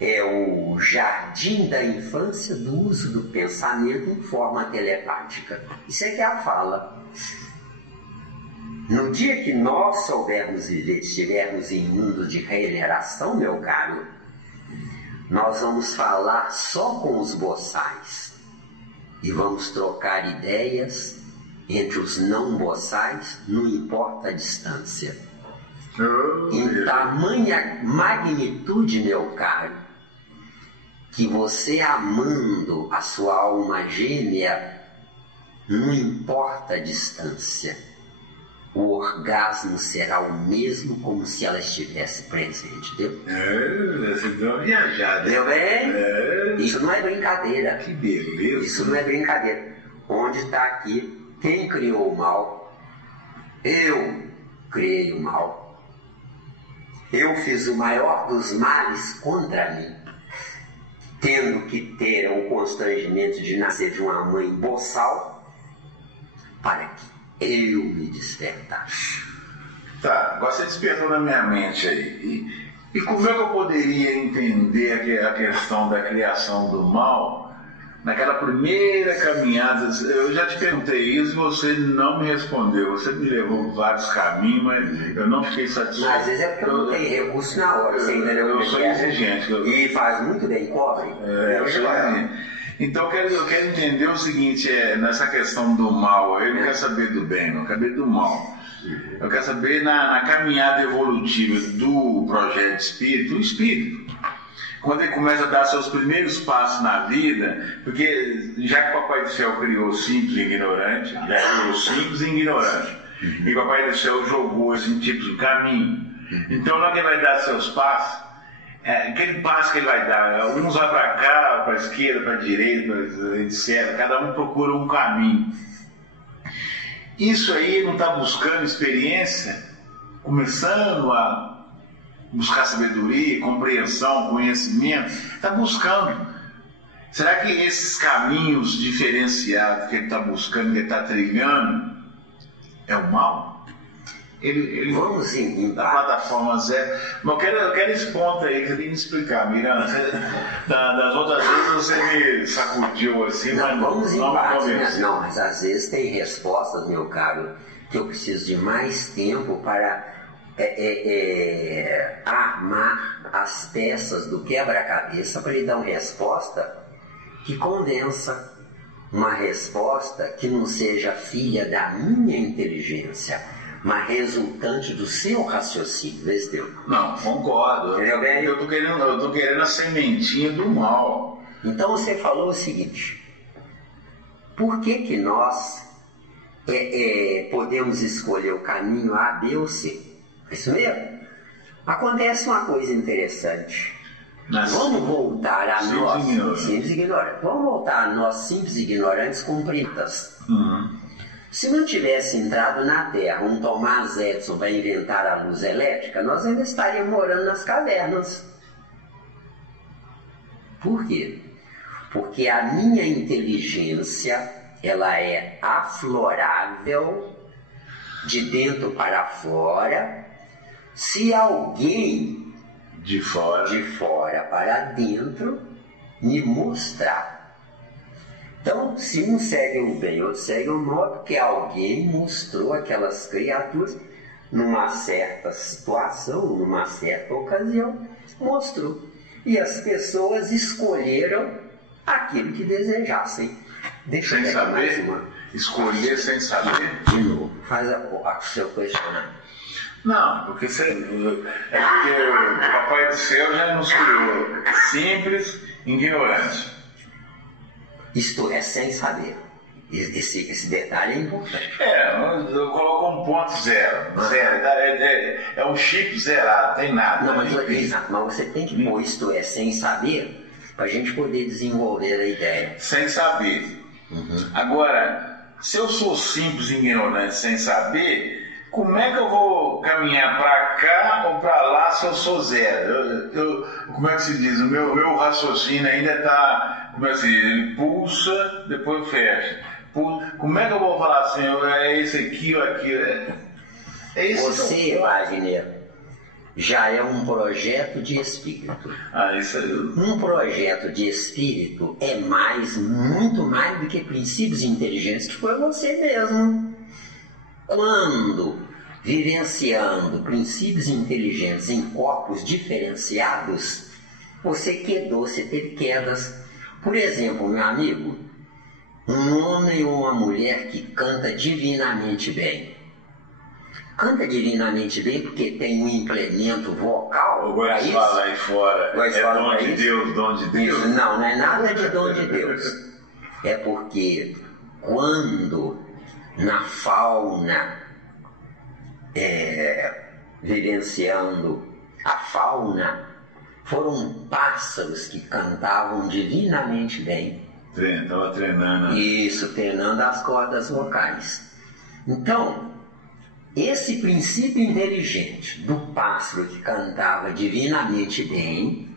é o jardim da infância do uso do pensamento em forma telepática. Isso é que é a fala. No dia que nós soubermos viver, estivermos em mundo de regeneração, meu caro, nós vamos falar só com os boçais e vamos trocar ideias entre os não boçais, não importa a distância. Em tamanha magnitude, meu caro, que você amando a sua alma gêmea, não importa a distância, o orgasmo será o mesmo como se ela estivesse presente, deu? Você deu uma viajada. Deu bem? Isso não é brincadeira. Que beleza. Isso não é brincadeira. Onde está aqui? Quem criou o mal? Eu criei o mal. Eu fiz o maior dos males contra mim, tendo que ter o constrangimento de nascer de uma mãe boçal para que eu me despertasse. Tá, agora você despertou na minha mente aí. E como é que eu poderia entender a questão da criação do mal naquela primeira caminhada? Eu já te perguntei isso e você não me respondeu. Você me levou vários caminhos, mas eu não fiquei satisfeito. Mas às vezes é porque eu não tenho recurso na hora, você entendeu? Eu sou exigente. E faz muito bem, cobre. Eu sou exigente. Então eu quero entender o seguinte, nessa questão do mal, eu não quero saber do bem, não quero saber do mal. Eu quero saber na caminhada evolutiva do projeto espírito, o espírito. Quando ele começa a dar seus primeiros passos na vida, porque já que o Papai do Céu criou simples e ignorante, já criou simples e ignorante, e o Papai do Céu jogou assim, tipos de caminho. Então, na hora que ele vai dar seus passos, aquele passo que ele vai dar, uns vai para cá, para a esquerda, para a direita, etc. Cada um procura um caminho. Isso aí ele não está buscando experiência, começando a buscar sabedoria, compreensão, conhecimento, está buscando. Será que esses caminhos diferenciados que ele está buscando, que ele está trilhando, é o mal? Ele Vamos em da plataforma zero. Mas eu quero esse ponto aí que você tem que me explicar, Miranda. Das outras vezes você me sacudiu assim, não, mas vamos em parte, né? Não, mas às vezes tem respostas, meu caro, que eu preciso de mais tempo para armar as peças do quebra-cabeça para lhe dar uma resposta que condensa, uma resposta que não seja filha da minha inteligência, mas resultante do seu raciocínio. Vê se deu. Não, concordo. Entendeu bem? Eu tô querendo a sementinha do mal. Então você falou o seguinte: por que nós podemos escolher o caminho A, B ou C? É isso mesmo? Acontece uma coisa interessante. Vamos voltar a nós simples ignorantes. Vamos voltar a nós simples ignorantes cumpridas. Se não tivesse entrado na Terra um Thomas Edison para inventar a luz elétrica, nós ainda estaríamos morando nas cavernas. Por quê? Porque a minha inteligência, ela é aflorável de dentro para fora, se alguém de fora para dentro me mostrar. Então, se um segue o bem, outro segue o mal, porque alguém mostrou aquelas criaturas numa certa situação, numa certa ocasião, mostrou. E as pessoas escolheram aquilo que desejassem. Deixa sem saber? Escolher sem saber? De novo, faz o seu questionamento. Não, porque o Papai do Céu já nos criou simples, ignorante. Isto é, sem saber. Esse detalhe é importante. Eu coloco um ponto zero. É um chip zerado, não tem nada. Não, mas você tem que pôr isto é, sem saber, para a gente poder desenvolver a ideia. Sem saber. Agora, se eu sou simples e ignorante sem saber, como é que eu vou caminhar para cá ou para lá se eu sou zero? Como é que se diz? O meu raciocínio ainda está... Como é assim? Ele pulsa, depois fecha. Como é que eu vou falar assim? É esse aqui ou aquilo? É isso. Você, Wagner, já é um projeto de espírito. Isso aí. Um projeto de espírito é muito mais do que princípios inteligentes, que foi você mesmo. Quando vivenciando princípios inteligentes em corpos diferenciados, você teve quedas. Por exemplo, meu amigo, um homem ou uma mulher que canta divinamente bem. Canta divinamente bem porque tem um implemento vocal. Eu gosto de falar aí fora. Dom de Deus, dom de Deus. Isso, não é nada de dom de Deus. É porque quando na fauna, vivenciando a fauna, foram pássaros que cantavam divinamente bem. Estava treinando. Isso, treinando as cordas vocais. Então, esse princípio inteligente do pássaro que cantava divinamente bem,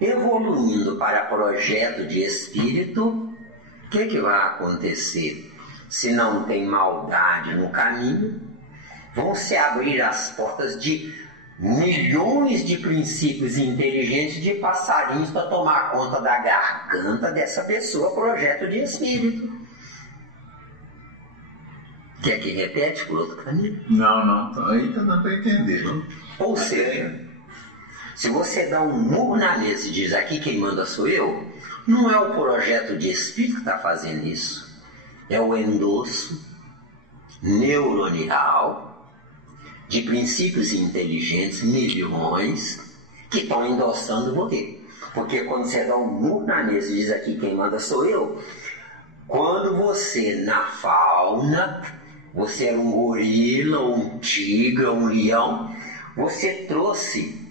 evoluindo para projeto de espírito, o que vai acontecer? Se não tem maldade no caminho, vão se abrir as portas de milhões de princípios inteligentes de passarinhos para tomar conta da garganta dessa pessoa, projeto de espírito. Quer que repete por outro caminho? Não, aí tá dando para entender. Ou seja, se você dá um murro na mesa e diz aqui quem manda sou eu, não é o projeto de espírito que está fazendo isso. É o endosso neuronial de princípios inteligentes, milhões, que estão endossando você. Porque quando você dá um murro na mesa e diz aqui quem manda sou eu, quando você, na fauna, você era um gorila, um tigre, um leão, Você trouxe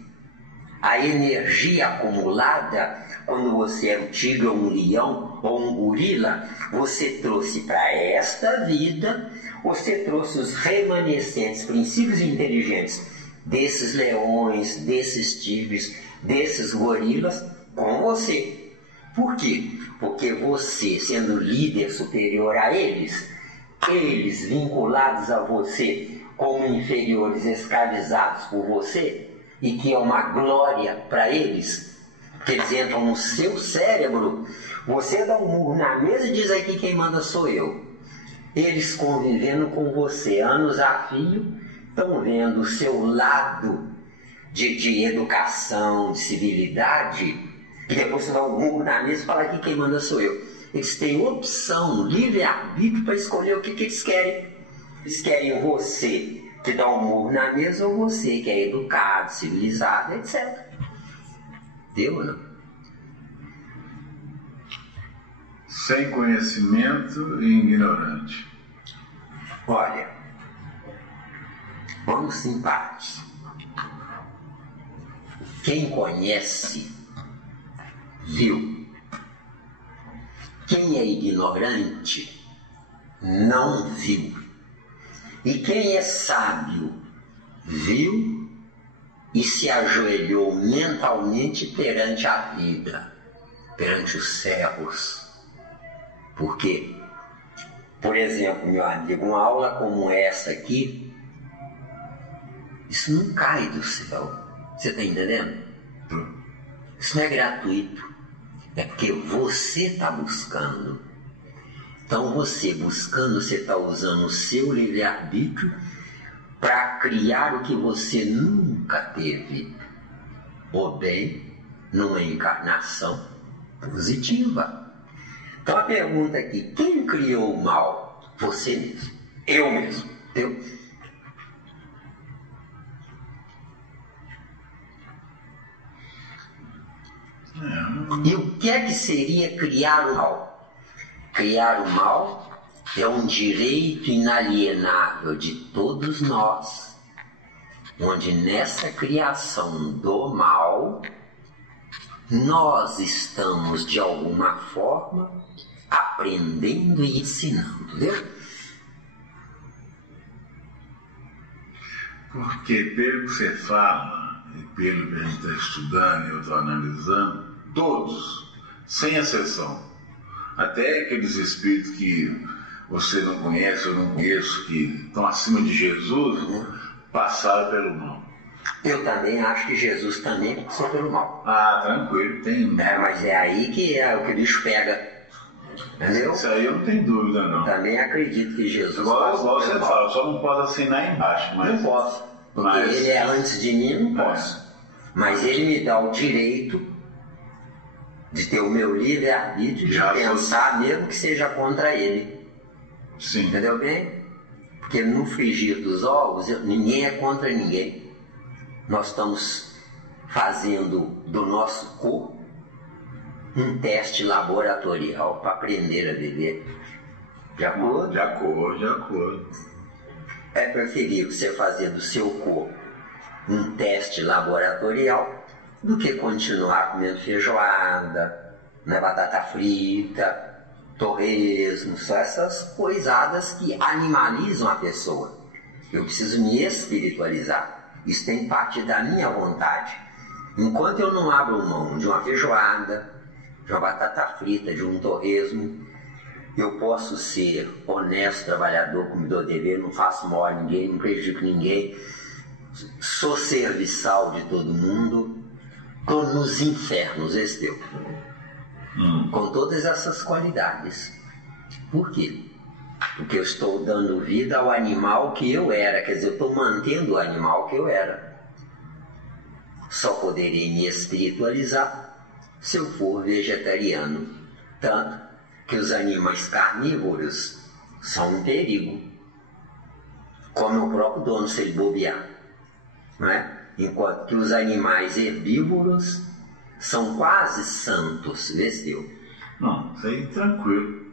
a energia acumulada quando você era um tigre ou um leão ou um gorila, você trouxe para esta vida, você trouxe os remanescentes, princípios inteligentes desses leões, desses tigres, desses gorilas com você. Por quê? Porque você, sendo líder superior a eles, eles vinculados a você como inferiores, escravizados por você, e que é uma glória para eles, que eles entram no seu cérebro, você dá um murro na mesa e diz aqui quem manda sou eu. Eles convivendo com você anos a fio, estão vendo o seu lado de educação, de civilidade, e depois você dá um murro na mesa e fala aqui quem manda sou eu. Eles têm opção, livre-arbítrio para escolher o que eles querem. Eles querem você que dá um murro na mesa ou você que é educado, civilizado, etc. Deu ou não? Sem conhecimento e ignorante. Olha, vamos em parte. Quem conhece, viu. Quem é ignorante, não viu. E quem é sábio, viu e se ajoelhou mentalmente perante a vida, perante os céus. Por quê? Por exemplo, meu amigo, uma aula como essa aqui, isso não cai do céu. Você está entendendo? Isso não é gratuito. É porque você está buscando. Então você buscando, você está usando o seu livre-arbítrio para criar o que você nunca teve. Ou bem, numa encarnação positiva. Então a pergunta aqui, quem criou o mal? Você mesmo. Eu mesmo. Eu. E o que é que seria criar o mal? Criar o mal é um direito inalienável de todos nós, onde nessa criação do mal, nós estamos de alguma forma aprendendo e ensinando, entendeu? Porque pelo que você fala, e pelo que a gente está estudando e eu estou analisando, todos, sem exceção, até aqueles espíritos que você não conhece, eu não conheço, que estão acima de Jesus, passaram pelo mal. Eu também acho que Jesus também passou pelo mal. Ah, tranquilo, tem. Mas é aí que é o que o bicho pega. Entendeu? Isso aí eu não tenho dúvida, não. Também acredito que Jesus igual passou você pelo mal. fala, só não posso assinar embaixo. Mas... Não posso, porque ele é antes de mim, não posso. Mas ele me dá o direito de ter o meu livre-arbítrio, de pensar, mesmo que seja contra ele. Sim. Entendeu bem? Porque no frigir dos ovos, ninguém é contra ninguém. Nós estamos fazendo do nosso corpo um teste laboratorial para aprender a viver. De acordo? De acordo, de acordo. É preferível você fazer do seu corpo um teste laboratorial do que continuar comendo feijoada, batata frita, torresmo, só essas coisadas que animalizam a pessoa. Eu preciso me espiritualizar. Isso tem parte da minha vontade. Enquanto eu não abro mão de uma feijoada, de uma batata frita, de um torresmo, eu posso ser honesto, trabalhador, cumpridor de dever, não faço mal a ninguém, não prejudico ninguém, sou serviçal de todo mundo, estou nos infernos, esse deu. Com todas essas qualidades. Por quê? Porque eu estou dando vida ao animal que eu era, quer dizer, eu estou mantendo o animal que eu era. Só poderei me espiritualizar se eu for vegetariano. Tanto que os animais carnívoros são um perigo. Come o próprio dono se ele bobear. Não é? Enquanto que os animais herbívoros são quase santos, vestiu. Não, isso aí tranquilo.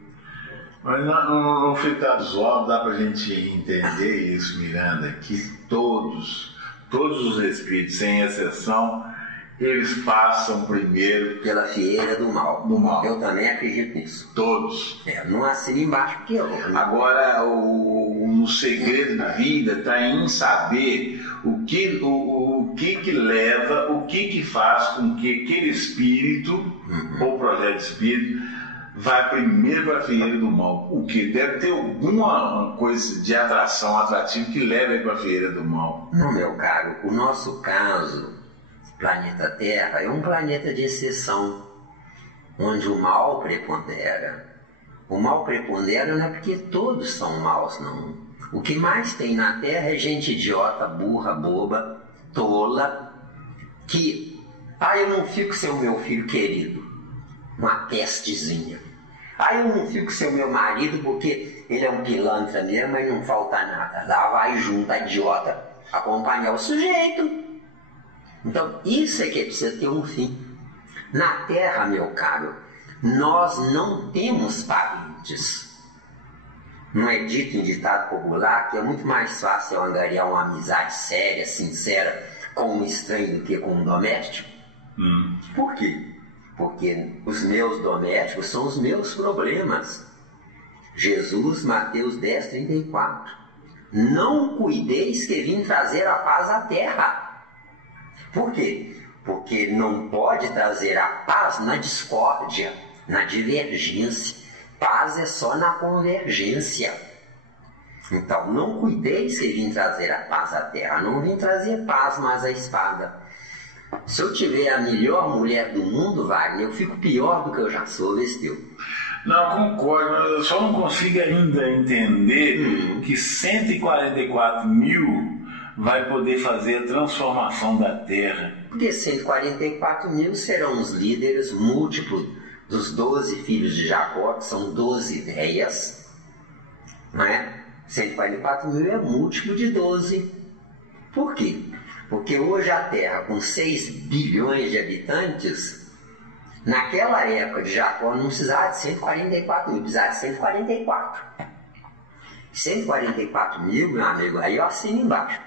Mas no fritar dos ovos dá pra gente entender isso, Miranda, que todos, todos os espíritos, sem exceção, eles passam primeiro pela fieira do mal. Eu também acredito nisso. Todos. Não assina embaixo porque eu. Agora, o segredo da vida está em saber o que leva, o que faz com que aquele espírito, ou projeto de espírito, vai primeiro para a fieira do mal. O que? Deve ter alguma coisa de atração, atrativo, que leva ele para a fieira do mal. Não, meu caro, o nosso caso, planeta Terra, é um planeta de exceção, onde o mal prepondera. O mal prepondera não é porque todos são maus, não. O que mais tem na Terra é gente idiota, burra, boba, tola, que, eu não fico sem o meu filho querido, uma pestezinha. Eu não fico sem o meu marido porque ele é um pilantra mesmo, mas não falta nada. Lá vai junto a idiota acompanhar o sujeito. Então, isso é que precisa ter um fim. Na Terra, meu caro, nós não temos parentes. Não é dito em ditado popular que é muito mais fácil eu angariar uma amizade séria, sincera, com um estranho do que com um doméstico? Por quê? Porque os meus domésticos são os meus problemas. Jesus, Mateus 10, 34. Não cuideis que vim trazer a paz à terra. Por quê? Porque não pode trazer a paz na discórdia, na divergência. Paz é só na convergência. Então, não cuideis que vim trazer a paz à terra. Não vim trazer paz, mas a espada. Se eu tiver a melhor mulher do mundo, Wagner, eu fico pior do que eu já sou, Vesteu. Não, concordo, mas eu só não consigo ainda entender que 144 mil vai poder fazer a transformação da Terra. Porque 144 mil serão os líderes múltiplos dos 12 filhos de Jacó, que são 12 ideias, não é? 144 mil é múltiplo de 12. Por quê? Porque hoje a Terra, com 6 bilhões de habitantes, naquela época de Jacó não precisava de 144 mil, precisava de 144. 144 mil, meu amigo, aí eu assino embaixo,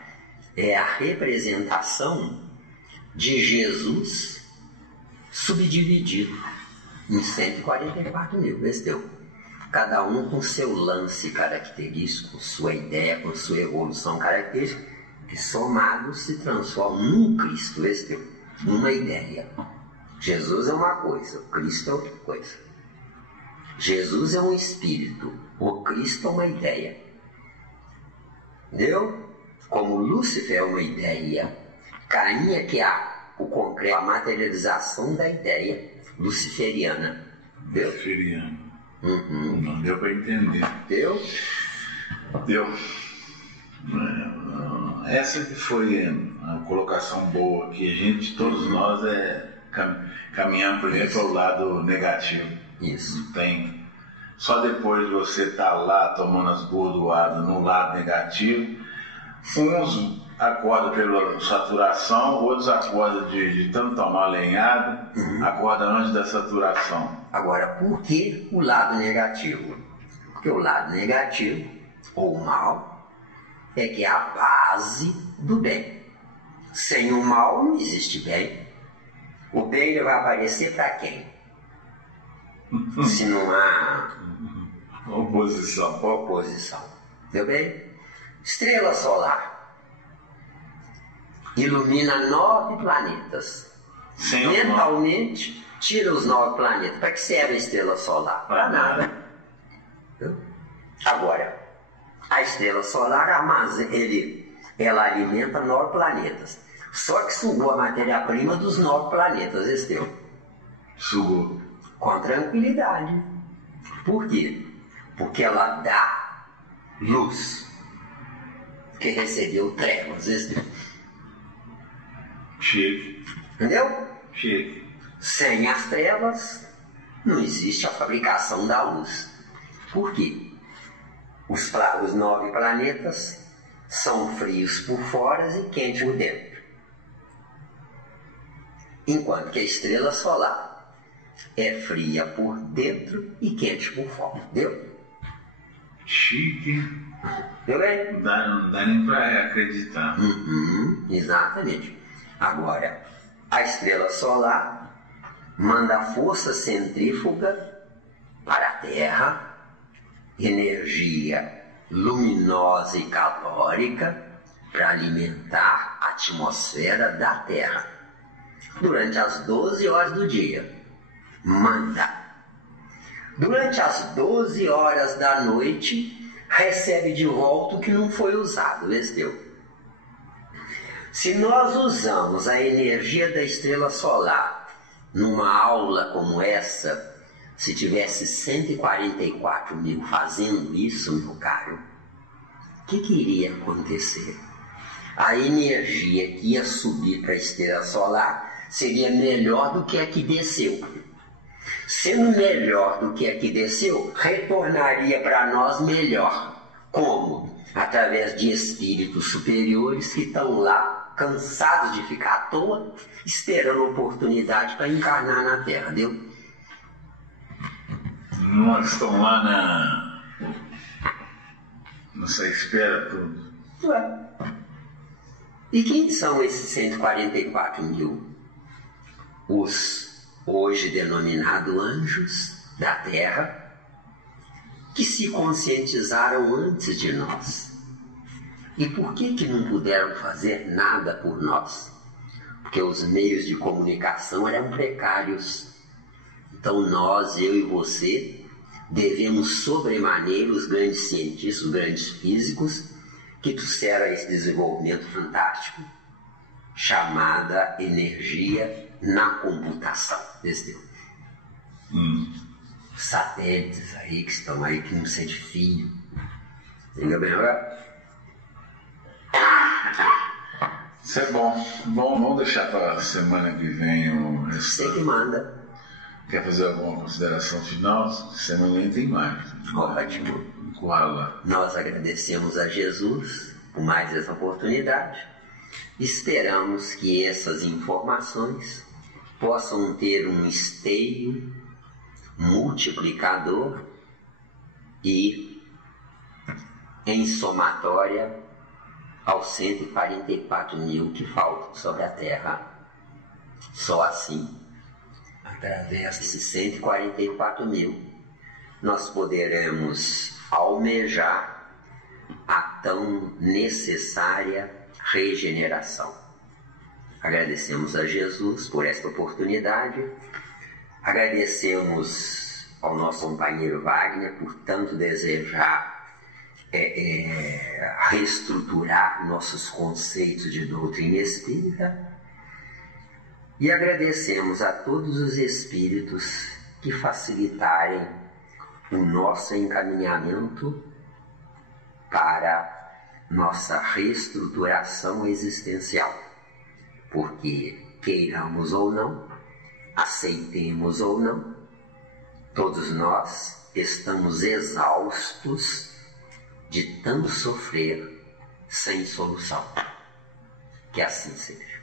é a representação de Jesus subdividido em 144 mil, Vesteu. Cada um com seu lance característico, com sua ideia, com sua evolução característica, que somados se transformam num Cristo, Vesteu, numa ideia. Jesus é uma coisa, o Cristo é outra coisa. Jesus é um espírito, o Cristo é uma ideia. Entendeu? Como Lúcifer é uma ideia, Caim é que há o concreto, a materialização da ideia luciferiana. Deu? Luciferiana. Não deu para entender. Deu? Deu. Essa que foi a colocação boa, que a gente, todos nós, caminhamos primeiro para o lado negativo. Isso. Não tem. Só depois de você estar lá tomando as bordoadas no lado negativo, uns acordam pela saturação, outros acordam de tanto tomar lenhada, acordam antes da saturação. Agora, por que o lado negativo? Porque o lado negativo, ou o mal, é que é a base do bem. Sem o mal não existe bem. O bem ele vai aparecer para quem? Se não há oposição. Deu bem? Estrela solar ilumina 9 planetas. Mentalmente, tira os 9 planetas. Para que serve a estrela solar? Para nada. Agora, a estrela solar ela alimenta 9 planetas. Só que sugou a matéria-prima dos 9 planetas, Esteu. Sugou. Com tranquilidade. Por quê? Porque ela dá luz, que recebeu trevas, Esteu. Chique. Entendeu? Chique. Sem as trevas, não existe a fabricação da luz. Por quê? Os 9 planetas são frios por fora e quentes por dentro. Enquanto que a estrela solar é fria por dentro e quente por fora. Entendeu? Chique. Viu bem? Não dá nem para acreditar. Exatamente. Agora, a estrela solar manda a força centrífuga para a Terra, energia luminosa e calórica para alimentar a atmosfera da Terra durante as 12 horas do dia. Manda. Durante as 12 horas da noite, recebe de volta o que não foi usado, Esteu. Se nós usamos a energia da estrela solar numa aula como essa, se tivesse 144 mil fazendo isso, meu caro, o que iria acontecer? A energia que ia subir para a estrela solar seria melhor do que a que desceu. Sendo melhor do que a que desceu, retornaria para nós melhor. Como? Através de espíritos superiores que estão lá, cansados de ficar à toa, esperando oportunidade para encarnar na Terra, deu? Nós estamos lá nessa espera tudo. Ué. E quem são esses 144 mil? Os hoje denominados anjos da Terra, que se conscientizaram antes de nós. E por que não puderam fazer nada por nós? Porque os meios de comunicação eram precários. Então nós, eu e você, devemos sobremaneira os grandes cientistas, os grandes físicos, que trouxeram esse desenvolvimento fantástico, chamada energia na computação. Entendeu? Satélites aí que estão aí, que não sente fio. Entendeu bem agora? Isso é bom. Bom, vamos deixar para a semana que vem o restante. Você que manda. Quer fazer alguma consideração final? Semana que vem tem mais. Ótimo. Lá. Nós agradecemos a Jesus por mais essa oportunidade. Esperamos que essas informações possam ter um esteio multiplicador e, em somatória, aos 144 mil que faltam sobre a Terra. Só assim, através desses 144 mil, nós poderemos almejar a tão necessária regeneração. Agradecemos a Jesus por esta oportunidade, agradecemos ao nosso companheiro Wagner por tanto desejar reestruturar nossos conceitos de doutrina espírita, e agradecemos a todos os espíritos que facilitarem o nosso encaminhamento para nossa reestruturação existencial, porque queiramos ou não, aceitemos ou não, todos nós estamos exaustos de tanto sofrer sem solução. Que assim seja.